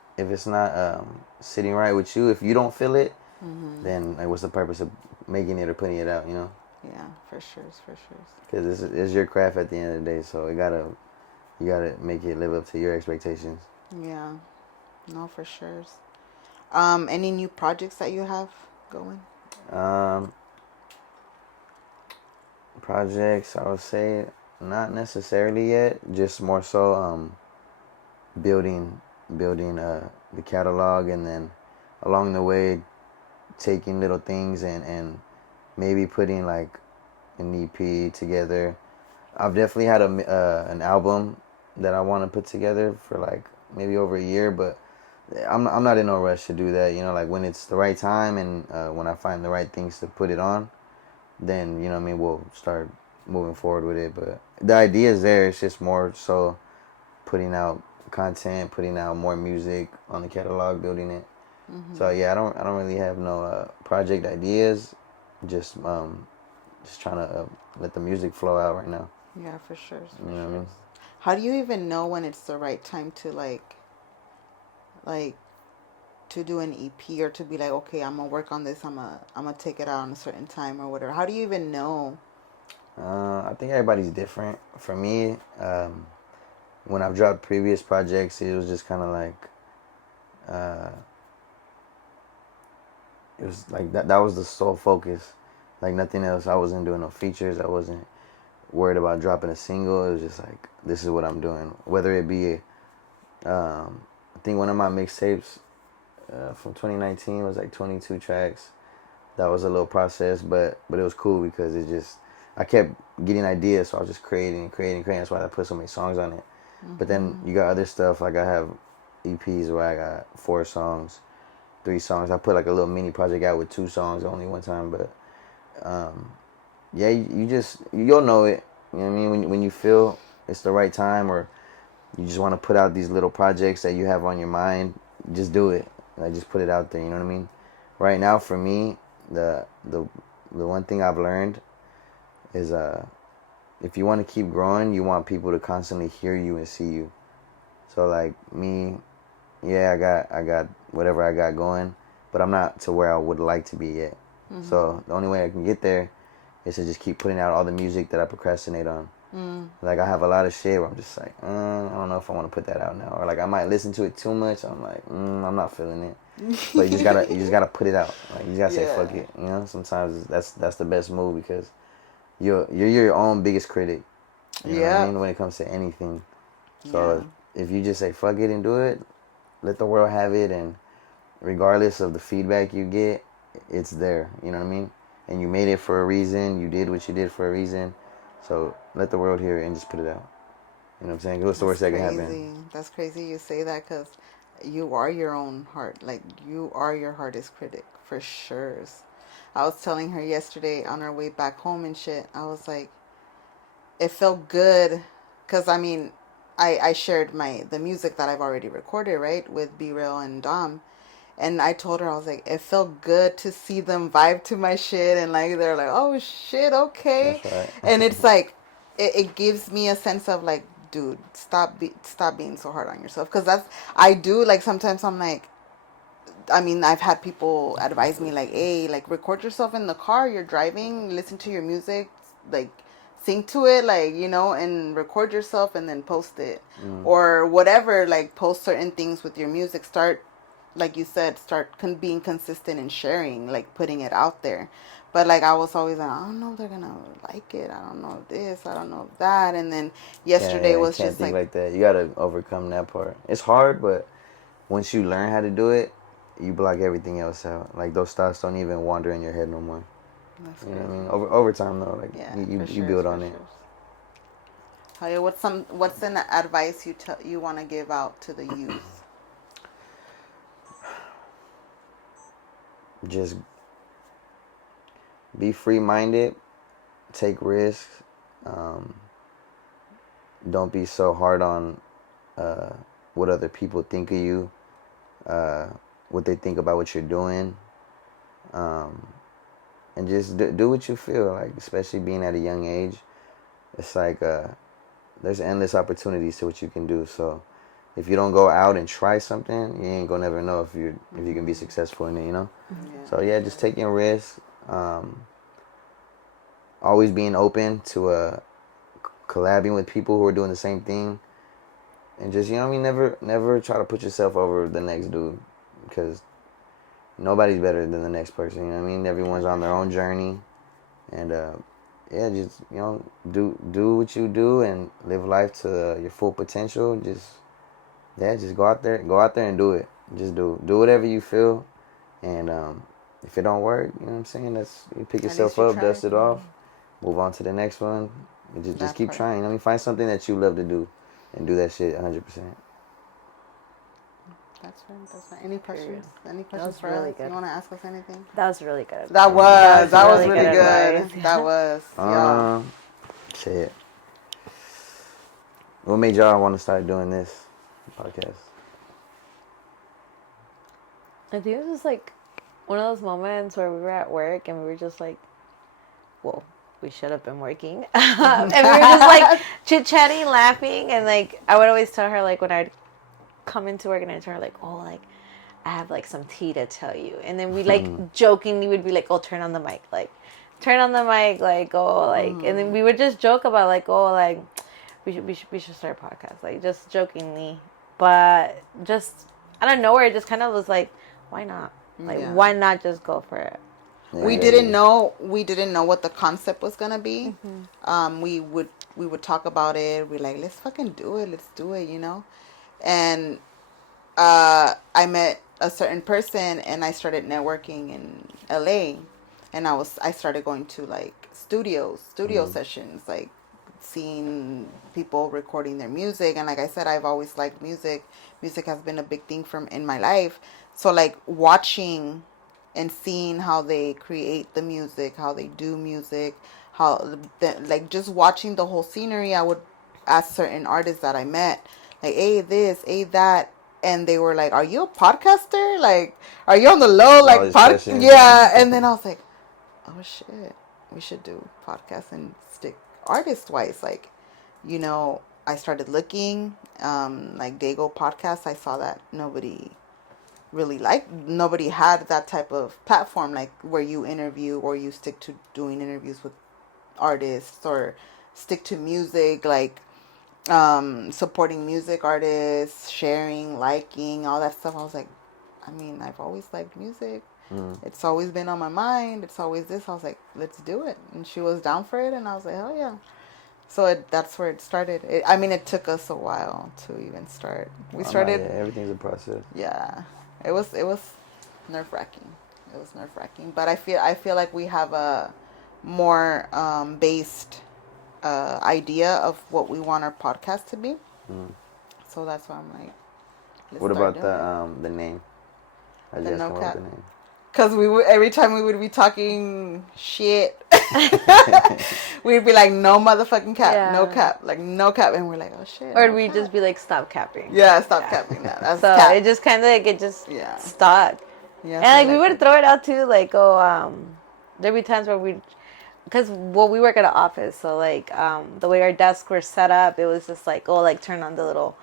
sitting right with you, if you don't feel it, then like, what's the purpose of making it or putting it out? Yeah, for sure, for sure. Because it's your craft at the end of the day, so you gotta make it live up to your expectations. Yeah, no, for sure. Any new projects that you have going? Um, Projects, I would say not necessarily yet, just more so building the catalog, and then along the way taking little things and maybe putting like an EP together. I've definitely had an album that I want to put together for like maybe over a year, but I'm not in no rush to do that. Like when it's the right time and when I find the right things to put it on, then what I mean, we'll start moving forward with it. But the idea is there. It's just more so putting out content, putting out more music on the catalog, building it. So yeah, I don't really have no project ideas. Just trying to let the music flow out right now. Yeah, for sure, You for know what I sure. mean? How do you even know when it's the right time to like to do an EP or to be like, okay, I'm gonna work on this. I'm gonna take it out on a certain time or whatever. How do you even know? I think everybody's different. For me, when I've dropped previous projects, it was just kind of like uh, it was like that. That was the sole focus, like nothing else. I wasn't doing no features. I wasn't worried about dropping a single. It was just like this is what I'm doing. Whether it be, I think one of my mixtapes from 2019 was like 22 tracks. That was a little process, but it was cool because I kept getting ideas, so I was just creating and creating and creating. That's why I put so many songs on it. But then you got other stuff, like I have EPs where I got 4 songs, 3 songs. I put like a little mini project out with 2 songs only one time, but yeah, you'll know it. You know what I mean? When you feel it's the right time, or you just want to put out these little projects that you have on your mind, just do it. Like just put it out there. You know what I mean? Right now, for me, the one thing I've learned is if you want to keep growing, you want people to constantly hear you and see you. So like me, yeah, I got whatever I got going, but I'm not to where I would like to be yet. So the only way I can get there is to just keep putting out all the music that I procrastinate on. Like I have a lot of shit where I'm just like, I don't know if I want to put that out now, or like I might listen to it too much. I'm like, I'm not feeling it. But you just gotta put it out. Like you just gotta say Yeah. fuck it. Sometimes that's the best move because you're your own biggest critic. You know what I mean? When it comes to anything. So if you just say fuck it and do it, let the world have it, and regardless of the feedback you get, it's there. You know what I mean? And you made it for a reason. You did what you did for a reason. So let the world hear it and just put it out. You know what I'm saying? What's the worst that can happen? That's crazy you say that, because you are your own heart. Like, you are your hardest critic, for sure. I was telling her yesterday on our way back home and shit, I was like, it felt good, because, I mean, I shared the music that I've already recorded, right, with B-Real and Dom. And I told her, I was like, it felt good to see them vibe to my shit. And like, they're like, oh shit, okay. That's right. And it's like, it gives me a sense of like, dude, stop being so hard on yourself. Because I do, like, sometimes I'm like, I mean, I've had people advise me like, hey, like, record yourself in the car, you're driving, listen to your music, like, sing to it, like, and record yourself and then post it. Or whatever, like, post certain things with your music. Start, like you said, being consistent and sharing, like, putting it out there. But like, I was always like, I don't know if they're gonna like it, I don't know this, I don't know that. And then yesterday was Can't just think like that. You gotta overcome that part. It's hard, but once you learn how to do it, you block everything else out. Like, those thoughts don't even wander in your head no more. that's You know what I crazy. mean? Over time though, like, Yeah, you for sure, build for on it. sure. Hey, what's an advice you want to give out to the youth? Just be free minded, take risks. Don't be so hard on what other people think of you, what they think about what you're doing, and just do what you feel like. Especially being at a young age, it's like there's endless opportunities to what you can do. So if you don't go out and try something, you ain't gonna never know if you can be successful in it. Yeah. So yeah, just taking risks. Always being open to collabing with people who are doing the same thing, and just, what I mean, never try to put yourself over the next dude, because nobody's better than the next person. You know what I mean? Everyone's on their own journey, and yeah, just, do what you do and live life to your full potential. Just go out there and do it. Just do whatever you feel, and if it don't work, you know what I'm saying? You pick At least yourself you up, tried. dust it off, move on to the next one, and just That keep part. trying. I mean, find something that you love to do, and do that shit 100%. That's right. That's right. Any questions? Any questions was for really us? good. You want to ask us anything? That was really good. That was really good good. advice. That was, y'all. Shit. What made y'all want to start doing this podcast? I think it was just like one of those moments where we were at work and we were just like, well, we should have been working. And we were just like chit chatting, laughing. And like, I would always tell her, like, when I'd come into work and I'd tell her, like, oh, like, I have like some tea to tell you. And then we like jokingly would be like, oh, turn on the mic. Like, turn on the mic. Like, oh, like, and then we would just joke about, like, oh, like, we should start a podcast. Like, just jokingly. But just out of nowhere, it just kind of was like, why not? Like, Yeah. why not just go for it? Yeah, We didn't know what the concept was gonna be. We would talk about it. We're like, let's fucking do it. Let's do it. And I met a certain person, and I started networking in LA, and I started going to like studio sessions, like seeing people recording their music. And like I said, I've always liked music. Music has been a big thing in my life. So like watching and seeing how they create the music, how they do music, like just watching the whole scenery. I would ask certain artists that I met, like, hey this, hey that, and they were like, are you a podcaster? Like, are you on the low? All Like, these questions. yeah. And then I was like, oh shit, we should do podcasts and stick artist wise. Like, I started looking, like Dago podcast. I saw that nobody had that type of platform, like where you interview or you stick to doing interviews with artists, or stick to music, like supporting music artists, sharing, liking, all that stuff. I was like, I mean, I've always liked music. It's always been on my mind. It's always this. I was like, let's do it. And she was down for it, and I was like, hell yeah. So that's where it started. I mean, it took us a while to even start. We started. Yeah, everything's a process. Yeah, it was nerve wracking. It was nerve wracking, but I feel like we have a more based idea of what we want our podcast to be. Mm. So that's why I'm like, let's What start about doing the name? How did the you guys no come up cap. with the name? Cause every time we would be talking shit, we'd be like, no motherfucking cap, no Yeah. cap, like no cap, and we're like, oh shit. Or no we cap. just be like, stop capping. Yeah, stop capping that. That's So cap. it just kind of like, it just Yeah. stuck. Yeah. And like we would throw it out too, like, there'd be times where because we work at an office, so like the way our desks were set up, it was just like, like turn on the little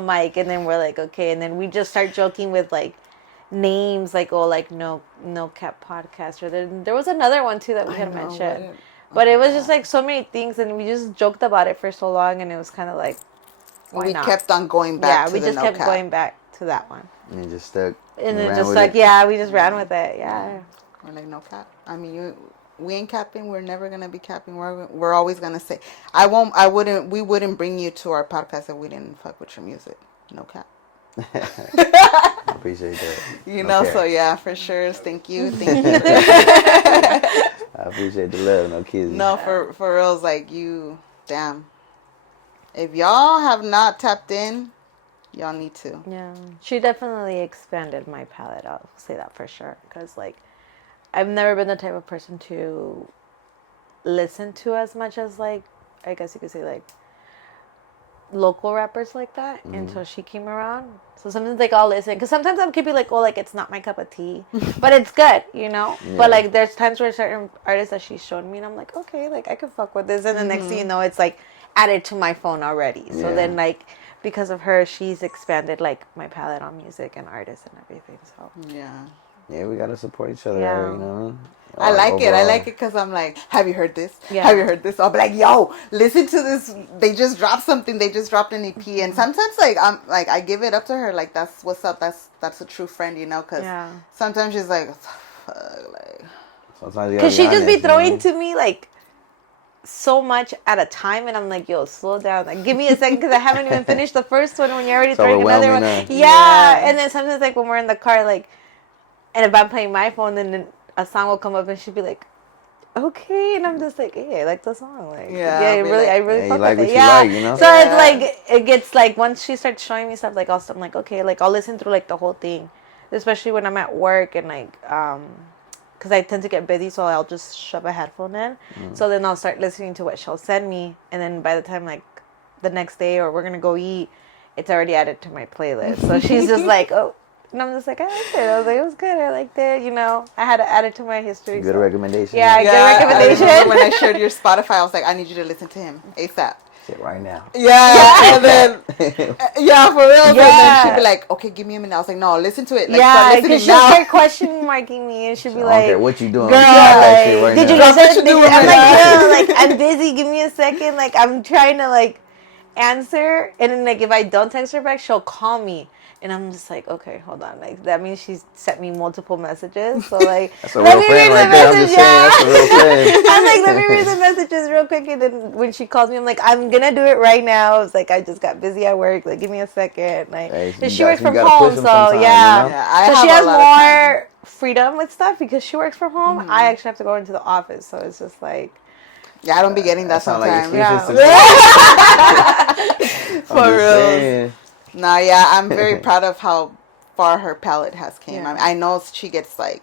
mic, and then we're like, okay, and then we just start joking with like names, like like NoKapPodcast, or there was another one too that we had mentioned, but it was just like so many things, and we just joked about it for so long, and it was kind of like, why we not? kept on going back. Yeah, we just kept going back to that one, And it just stuck. and then ran just with like, it. yeah, we just ran with it. Yeah. We're like, no cap. I mean, we ain't capping. We're never gonna be capping. We're always gonna say, we wouldn't bring you to our podcast if we didn't fuck with your music. No cap. I appreciate that. You No know, cap. so yeah, for sure. Thank you. I appreciate the love. No kidding. No, for reals, like you, damn. If y'all have not tapped in, y'all need to. Yeah, she definitely expanded my palette. I'll say that for sure. Because, like, I've never been the type of person to listen to as much as, like, I guess you could say, like, local rappers like that until she came around. So sometimes, like, I'll listen. Because sometimes I could be like, like, it's not my cup of tea. But it's good, you know? Yeah. But, like, there's times where certain artists that she's shown me, and I'm like, okay, like, I can fuck with this. And the next thing you know, it's, like, added to my phone already. So Yeah. then, like, because of her, she's expanded like my palette on music and artists and everything. So Yeah. Yeah, we gotta support each other. Yeah. You know what I mean? I like it. I Overall. like it because I'm like, have you heard this? Yeah. Have you heard this? I'll be like, yo, listen to this. They just dropped something. They just dropped an EP. And sometimes, like, I'm like, I give it up to her. Like, that's what's up. That's a true friend, you know? Because sometimes she's like, fuck, like. Sometimes you gotta because she just be honest, throwing you know? to me like so much at a time, and I'm like, yo, slow down. Like, give me a second because I haven't even finished the first one when you're already It's throwing another one. overwhelming, Yeah. And then sometimes like when we're in the car, like, and if I'm playing my phone, then a song will come up and she'll be like, okay, and I'm just like, hey, I like the song, like, I really fuck like with what it, you like, you know? So it's like it gets like once she starts showing me stuff, like I'm like, okay, like I'll listen through like the whole thing, especially when I'm at work and like because I tend to get busy, so I'll just shove a headphone in, so then I'll start listening to what she'll send me, and then by the time like the next day or we're gonna go eat, it's already added to my playlist. So she's just like, oh. And I'm just like, I liked it. I was like, it was good. I liked it. You know, I had to add it to my history. Good recommendation. Yeah, good recommendation. I remember when I shared your Spotify, I was like, I need you to listen to him ASAP. Shit, right now. Yeah, and then for real. And then she'd be like, okay, give me a minute. I was like, no, listen to it. Like, yeah, because she'll start question marking me, and she'll be I like, don't care what you doing. girl, That shit right did now. you listen? What you doing I'm right like, yo, like I'm busy. Give me a second. Like I'm trying to like answer, and then like if I don't text her back, she'll call me. And I'm just like, okay, hold on. Like that means she's sent me multiple messages. So like, That's a real friend right there. I'm just saying, that's a real friend. I'm like, let me read the messages real quick. And then when she calls me, I'm like, I'm gonna do it right now. It's like I just got busy at work. Like, give me a second. Like, Hey, and she you works from gotta home, push 'em so sometimes, yeah. you know? I So she have has a lot of time. more freedom with stuff because she works from home. I actually have to go into the office, so it's just like. Yeah, I don't be getting that sound like sometimes. excuses to me. For I'm just real. saying. Nah, yeah, I'm very proud of how far her palette has came. Yeah. I mean, I know she gets like,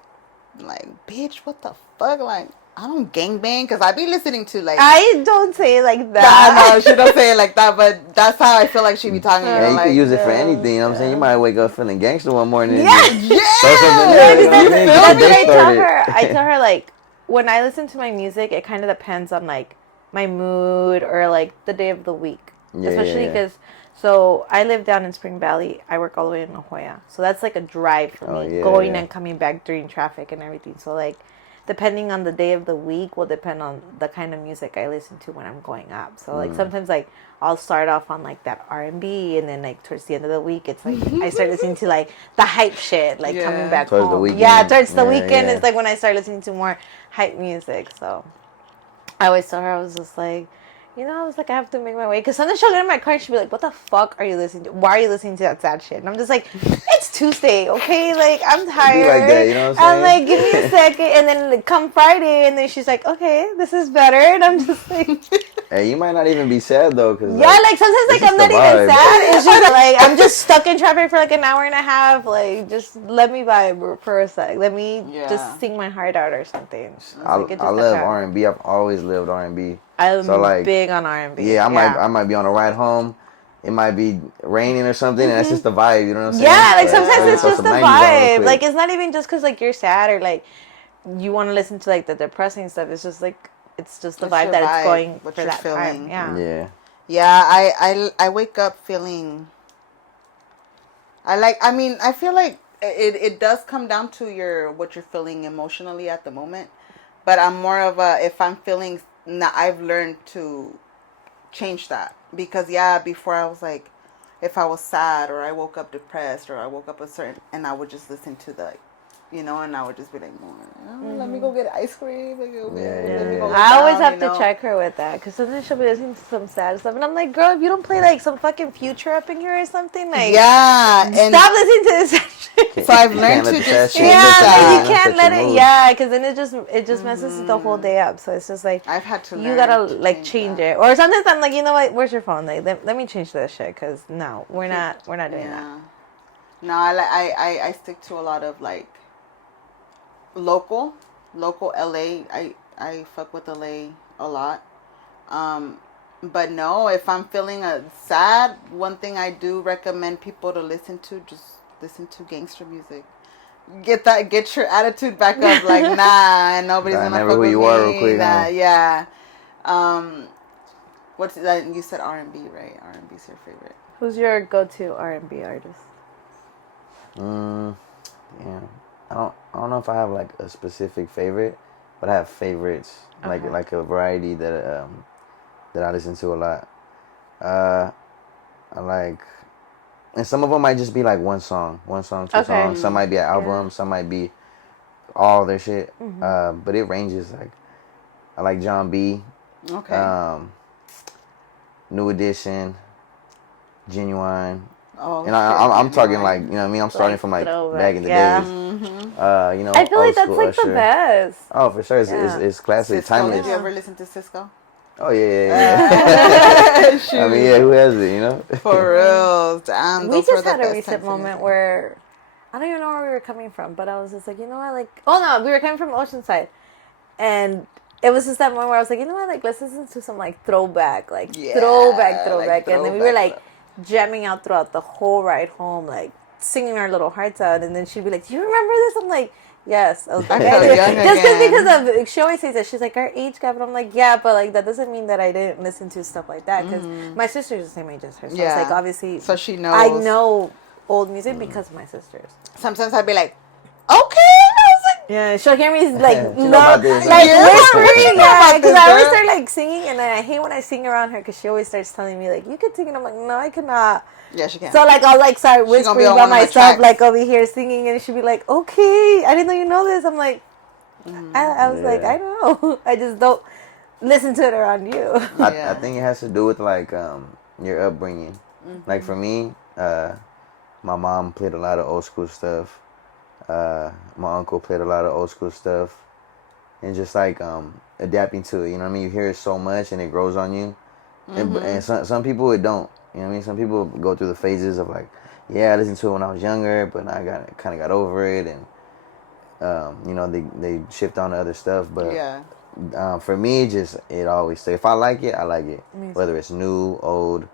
bitch, what the fuck? Like, I don't gangbang because I be listening to like. I don't say it like I that. know she don't say it like that, but that's how I feel like she be talking. Yeah, you like, can use it for anything. You know what I'm saying? You might wake up feeling gangster one morning. And Yeah. just throw something Yeah. there, you know what I mean? That's Get what your day I tell started. her. I tell her like when I listen to my music, it kind of depends on like my mood or like the day of the week. Yeah, Especially yeah. because so I live down in Spring Valley. I work all the way in La Jolla, so that's like a drive for me, yeah, going yeah. and coming back during traffic and everything. So like depending on the day of the week will depend on the kind of music I listen to when I'm going up. So like sometimes like I'll start off on like that R&B, and then like towards the end of the week it's like I start listening to like the hype shit, like coming back Towards home. the weekend. Yeah, towards the Yeah, weekend yeah. is like when I start listening to more hype music. So I always tell her, I was just like, you know, I was like, I have to make my way. Because sometimes she'll get in my car and she'll be like, what the fuck are you listening to? Why are you listening to that sad shit? And I'm just like, it's Tuesday, okay? Like, I'm tired. Be like that, you know what I'm I'm saying? like, give me a second. And then like, come Friday, and then she's like, okay, this is better. And I'm just like... Hey, you might not even be sad though, cause yeah, like sometimes like I'm not even sad. It's just like I'm just stuck in traffic for like an hour and a half. Like just let me vibe for a sec. Let me just sing my heart out or something. I love R&B. I've always lived R&B. I'm so like big on R&B. Yeah, I might be on a ride home. It might be raining or something, and that's just the vibe. You know what I'm saying? Yeah, like sometimes it's just the vibe. Like it's not even just because like you're sad or like you want to listen to like the depressing stuff. It's just like. It's just the vibe that it's going what for you're that feeling. time. Yeah. I wake up feeling. I feel like it does come down to what you're feeling emotionally at the moment, but I'm more of a if I'm feeling. I've learned to change that because before I was like, if I was sad or I woke up depressed or I woke up and I would just listen to the. And I would just be like, let me go get ice cream. Let me go I always have to check her with that because sometimes she'll be listening to some sad stuff, and I'm like, girl, if you don't play like some fucking Future up in here or something, like, and stop listening to this shit. So I've learned to just change that. You can't let it, because then it just messes the whole day up. So it's just like I've had to. You gotta like change it, or sometimes I'm like, you know what? Where's your phone? Like, let me change this shit because no, we're not doing that. No, I stick to a lot of like. Local LA. I fuck with LA a lot. But no, if I'm feeling sad, one thing I do recommend people to listen to gangster music. Get your attitude back up. Like nah, nobody's gonna fuck with me. Real quick, yeah. What's that? You said R&B, right? R&B's your favorite. Who's your go-to R&B artist? Yeah. I don't know if I have like a specific favorite, but I have favorites like a variety that I listen to a lot. I like, and some of them might just be like one song, two songs. Some might be an album, some might be all their shit. But it ranges. Like I like John B. New Edition, Genuine. Oh, and I'm talking like, you know what I mean? I'm starting from like back in the days. I feel like that's like the best. Oh, for sure. It's classic, timeless. Did you ever listen to Cisco? Oh, yeah. I mean, who has it, you know? For real. Damn, we just had a recent moment where, I don't even know where we were coming from, but I was just like, you know what, like, oh no, we were coming from Oceanside. And it was just that moment where I was like, you know what, like, let's listen to some like throwback. Like, throwback. And then we were like, jamming out throughout the whole ride home, like singing our little hearts out, and then she'd be like, "Do you remember this?" I'm like, "Yes." I was like, because of she always says that she's like our age gap, and I'm like, "Yeah," but like that doesn't mean that I didn't listen to stuff like that because my sister's the same age as her, so it's like obviously, so she knows. I know old music because of my sisters. Sometimes I'd be like, "Okay." Yeah, she'll hear me like whispering, because I always start like singing, and then I hate when I sing around her because she always starts telling me like, "You could sing," and I'm like, "No, I cannot." Yeah, she can. So like I'll like start whispering by myself, like over here singing, and she'll be like, "Okay, I didn't know you know this." I'm like, I was like, I know, I just don't listen to it around you. I think it has to do with like your upbringing. Like for me, my mom played a lot of old school stuff. My uncle played a lot of old school stuff, and just like adapting to it. You know what I mean? You hear it so much, and it grows on you. And some people it don't. You know what I mean? Some people go through the phases of like, I listened to it when I was younger, but I kind of got over it, and you know they shift on to other stuff. But for me, it always stays. If I like it, I like it, whether it's new, old.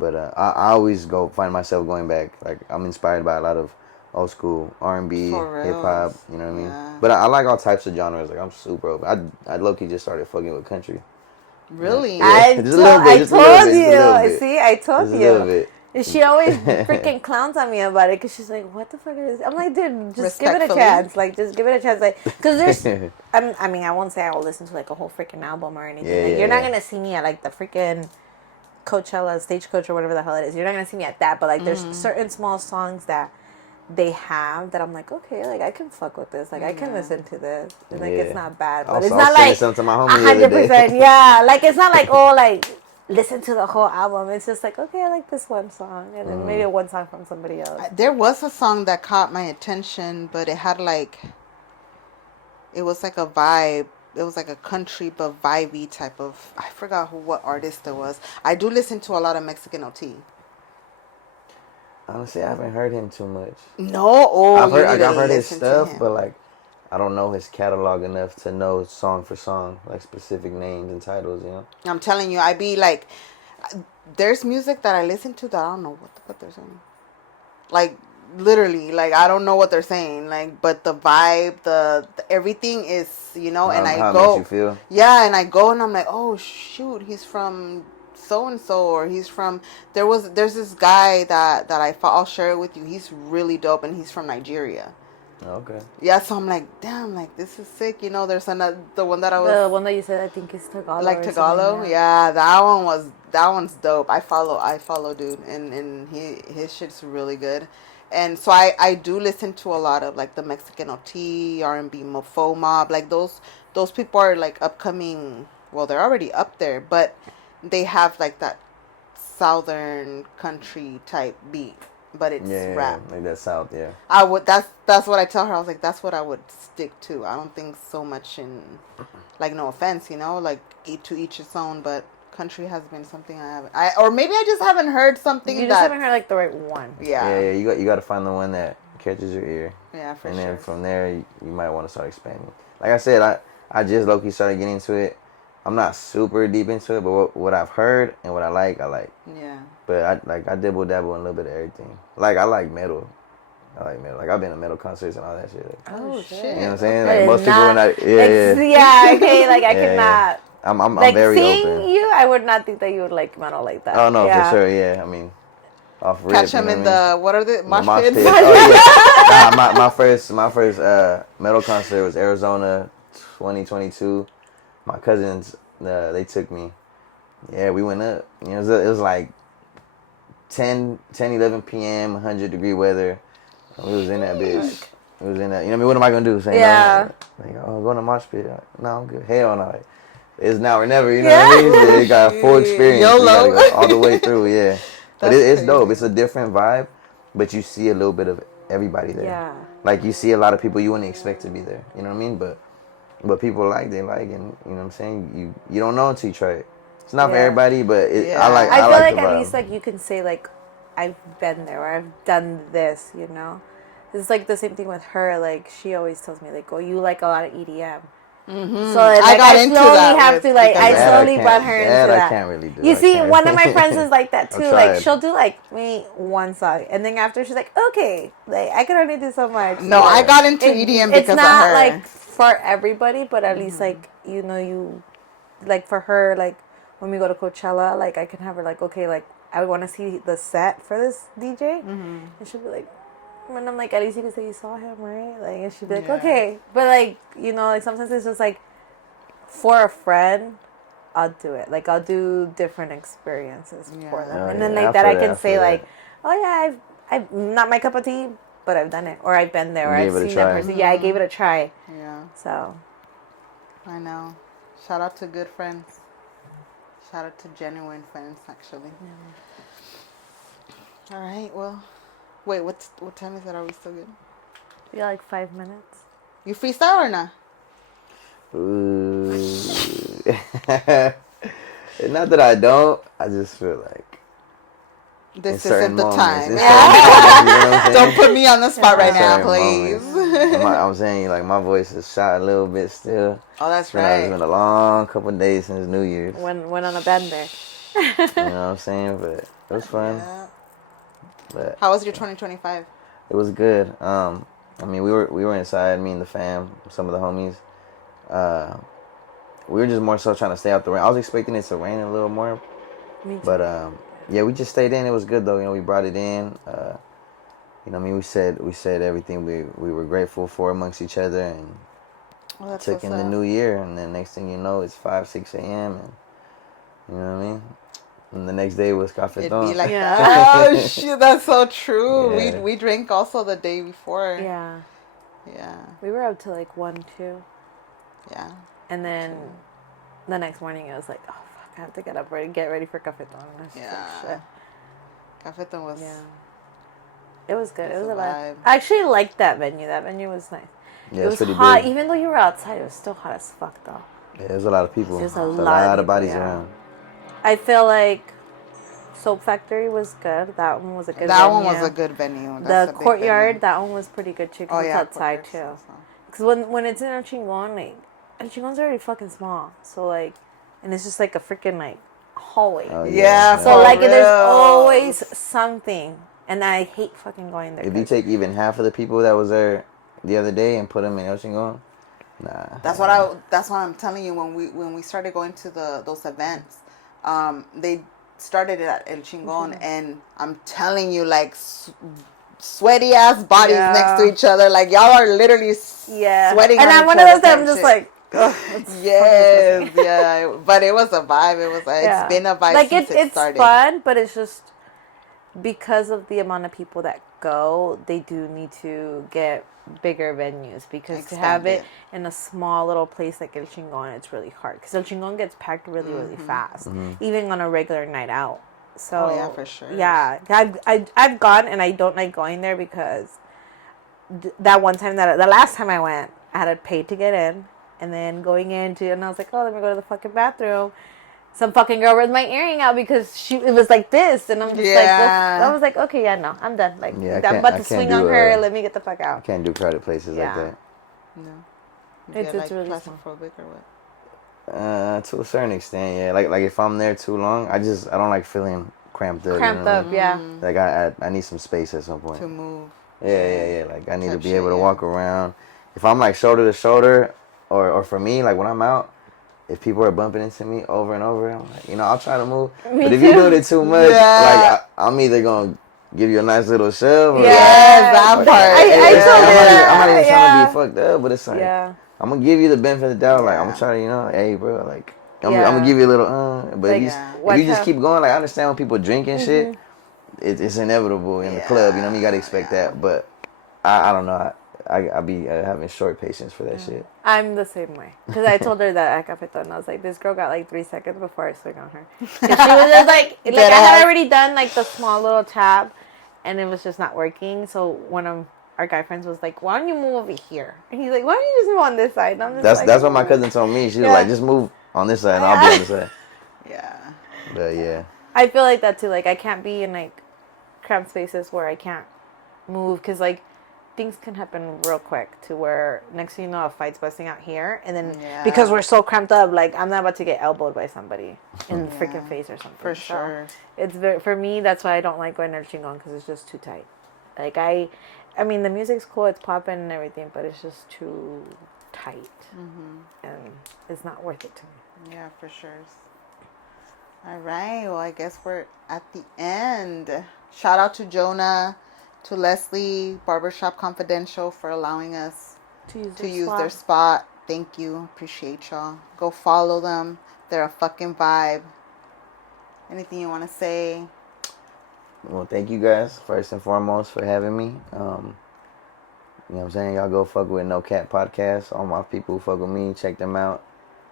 But I always find myself going back. Like I'm inspired by a lot of old school R&B, hip hop, you know what I mean? Yeah. But I like all types of genres. Like I'm super open. I low-key just started fucking with country. Really? Yeah. I told you. See, I told you. She always freaking clowns on me about it because she's like, "What the fuck is this?" I'm like, "Dude, just give it a chance. Like, just give it a chance. Like, because there's, I mean, I won't say I will listen to like a whole freaking album or anything. Like, you're not gonna see me at like the freaking Coachella, Stagecoach, or whatever the hell it is. You're not gonna see me at that. But like, there's certain small songs that they have that I'm like, okay, like I can fuck with this, like I can listen to this, and like it's not bad, but it's not like 100%. Yeah, like it's not like like listen to the whole album. It's just like, okay, I like this one song, and then maybe one song from somebody else. There was a song that caught my attention, but it had like, it was like a vibe. It was like a country but vibey type of. I forgot what artist it was. I do listen to a lot of Mexican OT. Honestly, I haven't heard him too much. No, oh, I've you need to heard his listen to stuff, him. but like, I don't know his catalog enough to know song for song, like specific names and titles. You know. I'm telling you, I be like, there's music that I listen to that I don't know what the fuck they're saying. Like literally, like I don't know what they're saying. Like, but the vibe, the everything is, and I How it go, makes you feel. yeah, and I go and I'm like, oh shoot, he's from so and so, or he's from. There's this guy that I'll share it with you. He's really dope, and he's from Nigeria. Okay. Yeah, so I'm like, damn, like this is sick. There's another the one that I was The one that you said, I think is Tagalog. like Tagalog. Yeah, that one's dope. I follow dude, and his shit's really good. And so I do listen to a lot of like the Mexican OT, R&B, Mofo Mob. Like those people are like upcoming. Well, they're already up there, but they have like that southern country type beat, but it's rap. Like that South, yeah. I would. That's what I tell her. I was like, that's what I would stick to. I don't think so much in, like, no offense, like to each its own. But country has been something I haven't. Or maybe I just haven't heard something. You just haven't heard like the right one. Yeah. Yeah. You got to find the one that catches your ear. Yeah, for and sure. then from there, you might want to start expanding. Like I said, I just low key started getting into it. I'm not super deep into it, but what I've heard and what I like. Yeah. But I dibble dabble in a little bit of everything. Like I like metal. Like I've been to metal concerts and all that shit. Like, Oh shit. you know what I'm saying? Okay. Like most people are not. Yeah. Yeah. Okay. Like I could not. I'm like very seeing open. you, I would not think that you would like metal like that. Oh no, yeah. for sure. Yeah. I mean, off rip. Catch him in the what are the mosh pits? Oh yeah. My first metal concert was Arizona, 2022. My cousins they took me. Yeah, we went up. It was like 10, 11 p.m., 100-degree weather. We was in that bitch. We was in that. You know what I mean? What am I going to do? Say yeah. No? Like, oh, go to mosh pit. No, I'm good. Hell no. Like, it's now or never. You know what I mean? So they got a full experience. YOLO. You gotta go all the way through, yeah. But it's crazy. dope. It's a different vibe, but you see a little bit of everybody there. Yeah. Like, you see a lot of people you wouldn't expect to be there. You know what I mean? But people like, and you know what I'm saying? You don't know until you try it. It's not for everybody, but I like I feel like like the at vibe. least like you can say like I've been there or I've done this, It's like the same thing with her. Like she always tells me like, "Oh, you like a lot of EDM." Mm-hmm. So like, I got into slowly that have to like I That slowly brought her into that. I can't really do. You see, one of my friends is like that too. Like tried. she'll do like maybe one song, and then after she's like, "Okay, like I can only do so much." No, I got into EDM because it's not of her. like for everybody, but at least like you like for her like when we go to Coachella, like I can have her like, okay, like I would want to see the set for this DJ, and she'll be like, and I'm like, at least you can say you saw him, right? Like, and she'd be like, okay, but like like sometimes it's just like for a friend, I'll do it. Like I'll do different experiences for them, and then like that I can say like, oh yeah, I've not my cup of tea, but I've done it, or I've been there, or I've seen that person. Yeah, I gave it a try. Yeah. So. I know. Shout out to good friends. Shout out to genuine friends, actually. Yeah. All right. Well, wait. What time is it? Are we still good? We got like 5 minutes. You freestyle or not? Ooh. Not that I don't. I just feel like This isn't the time. You know what I'm saying? Don't put me on the spot right now, Certain please. I'm saying like my voice is shot a little bit still. Oh, that's It's been a long couple of days since New Year's. Went on a bender. You know what I'm saying? But it was fun. Yeah. But How was your 2025? it was good. I mean, we were inside, me and the fam, some of the homies. We were just more so trying to stay out the rain. I was expecting it to rain a little more, Me too. but yeah, we just stayed in. It was good though. We brought it in. We said everything we were grateful for amongst each other, and took in the new year. And then next thing you know, it's 5-6 a.m. and you know what I mean. And the next day was café. It'd be like, oh shit, that's so true. Yeah. We drank also the day before. Yeah. Yeah. We were up to like 1, 2. Yeah. And then the next morning it was like, oh fuck, I have to get ready for Cafeton. Yeah. Cafeton was... Yeah. It was good. It was a vibe. lot. I actually liked that venue. That venue was nice. Yeah, it was pretty hot. big. Even though you were outside, it was still hot as fuck, though. Yeah, there's a lot of people. There's a There's lot of bodies people, yeah. around. I feel like Soap Factory was good. That one was a good venue. That one was a good venue. The Courtyard, that one was pretty good, too, because it's outside, too. Also. Because when it's in El Chingon, like, El Chingon's already fucking small. So, like, and it's just like a freaking, like, hallway. Oh, Yeah. So, like, there's always something. And I hate fucking going there. If you take even half of the people that was there the other day and put them in El Chingon, nah. That's what I'm telling you. When we started going to those events, they started it at El Chingon, and I'm telling you, like, sweaty ass bodies next to each other. Like, y'all are literally sweating. And I'm one of those that I'm just like, yes, yeah. But it was a vibe. It was. It's been a vibe like since it started. It's fun, but it's just because of the amount of people that go, they do need to get bigger venues, because to have it in a small little place like El Chingon, it's really hard, because El Chingon gets packed really really fast, even on a regular night out. So yeah, for sure. Yeah, I've gone, and I don't like going there because that one time, the last time I went, I had to pay to get in, and then going into, and I was like, oh, let me go to the fucking bathroom. Some fucking girl ripped my earring out because it was like this, and I'm just like, well, I was like, okay, yeah, no, I'm done. Like, I'm about to swing on her. Let me get the fuck out. I can't do crowded places like that. No, it's like really claustrophobic or To what? a certain extent, yeah. Like if I'm there too long, I don't like feeling cramped up. Yeah. Like I need some space at some point To move. Yeah. Like I need to be able to walk around. If I'm like shoulder to shoulder, or for me, like when I'm out, if people are bumping into me over and over, I'm like, I'll try to move. But if you're doing it too much, like I'm either gonna give you a nice little shove. Or that part. I'm not even trying to be fucked up, but it's like I'm gonna give you the benefit of the doubt. Like I'm gonna try to, hey, bro, like I'm gonna give you a little. But like, if you just keep going, like I understand when people drink and shit, it's inevitable in the club. You gotta expect that. But I don't know. I be having short patience for that shit. I'm the same way. Because I told her that at Cafeton, I was like, this girl got like 3 seconds before I swing on her. And she was just like I had already done like the small little tap, and it was just not working. So one of our guy friends was like, why don't you move over here? And he's like, why don't you just move on this side? And I'm just that's what my cousin told me. She was like, just move on this side and I'll be on this side. Yeah. But yeah. I feel like that too. Like I can't be in like cramped spaces where I can't move, because like things can happen real quick to where next thing you know, a fight's busting out here, and then because we're so cramped up, like I'm not about to get elbowed by somebody in the freaking face or something. For sure. So it's for me, that's why I don't like going to Chingon, because it's just too tight. Like I mean the music's cool, it's popping and everything, but it's just too tight, and it's not worth it to me. Yeah, for sure. All right. Well, I guess we're at the end. Shout out to Jonah, to Leslie, Barbershop Confidential, for allowing us to use their spot. Thank you. Appreciate y'all. Go follow them. They're a fucking vibe. Anything you want to say? Well, thank you guys, first and foremost, for having me. You know what I'm saying? Y'all go fuck with NoKapPodcast. All my people who fuck with me, check them out.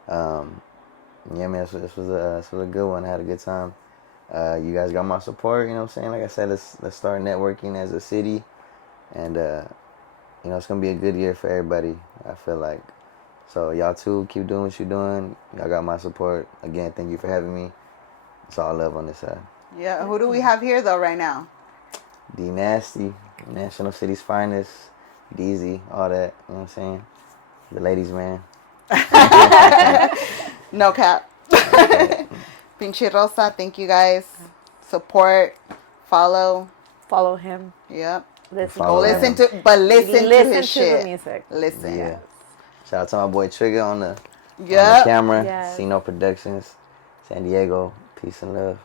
Yeah, man, this was a good one. I had a good time. You guys got my support, you know what I'm saying? Like I said, let's start networking as a city, and it's gonna be a good year for everybody, I feel like. So y'all too, keep doing what you're doing. Y'all got my support. Again, thank you for having me. It's all love on this side. Yeah, who do we have here though right now? D Nasty, National City's finest, Deezyyy, all that, you know what I'm saying? The ladies, man. No cap. Pinche Rosa, thank you guys. Support, follow him. Yep. Listen to his shit. The music. Listen. Yeah. Shout out to my boy Trigger on the camera. Yes. See No Productions, San Diego. Peace and love.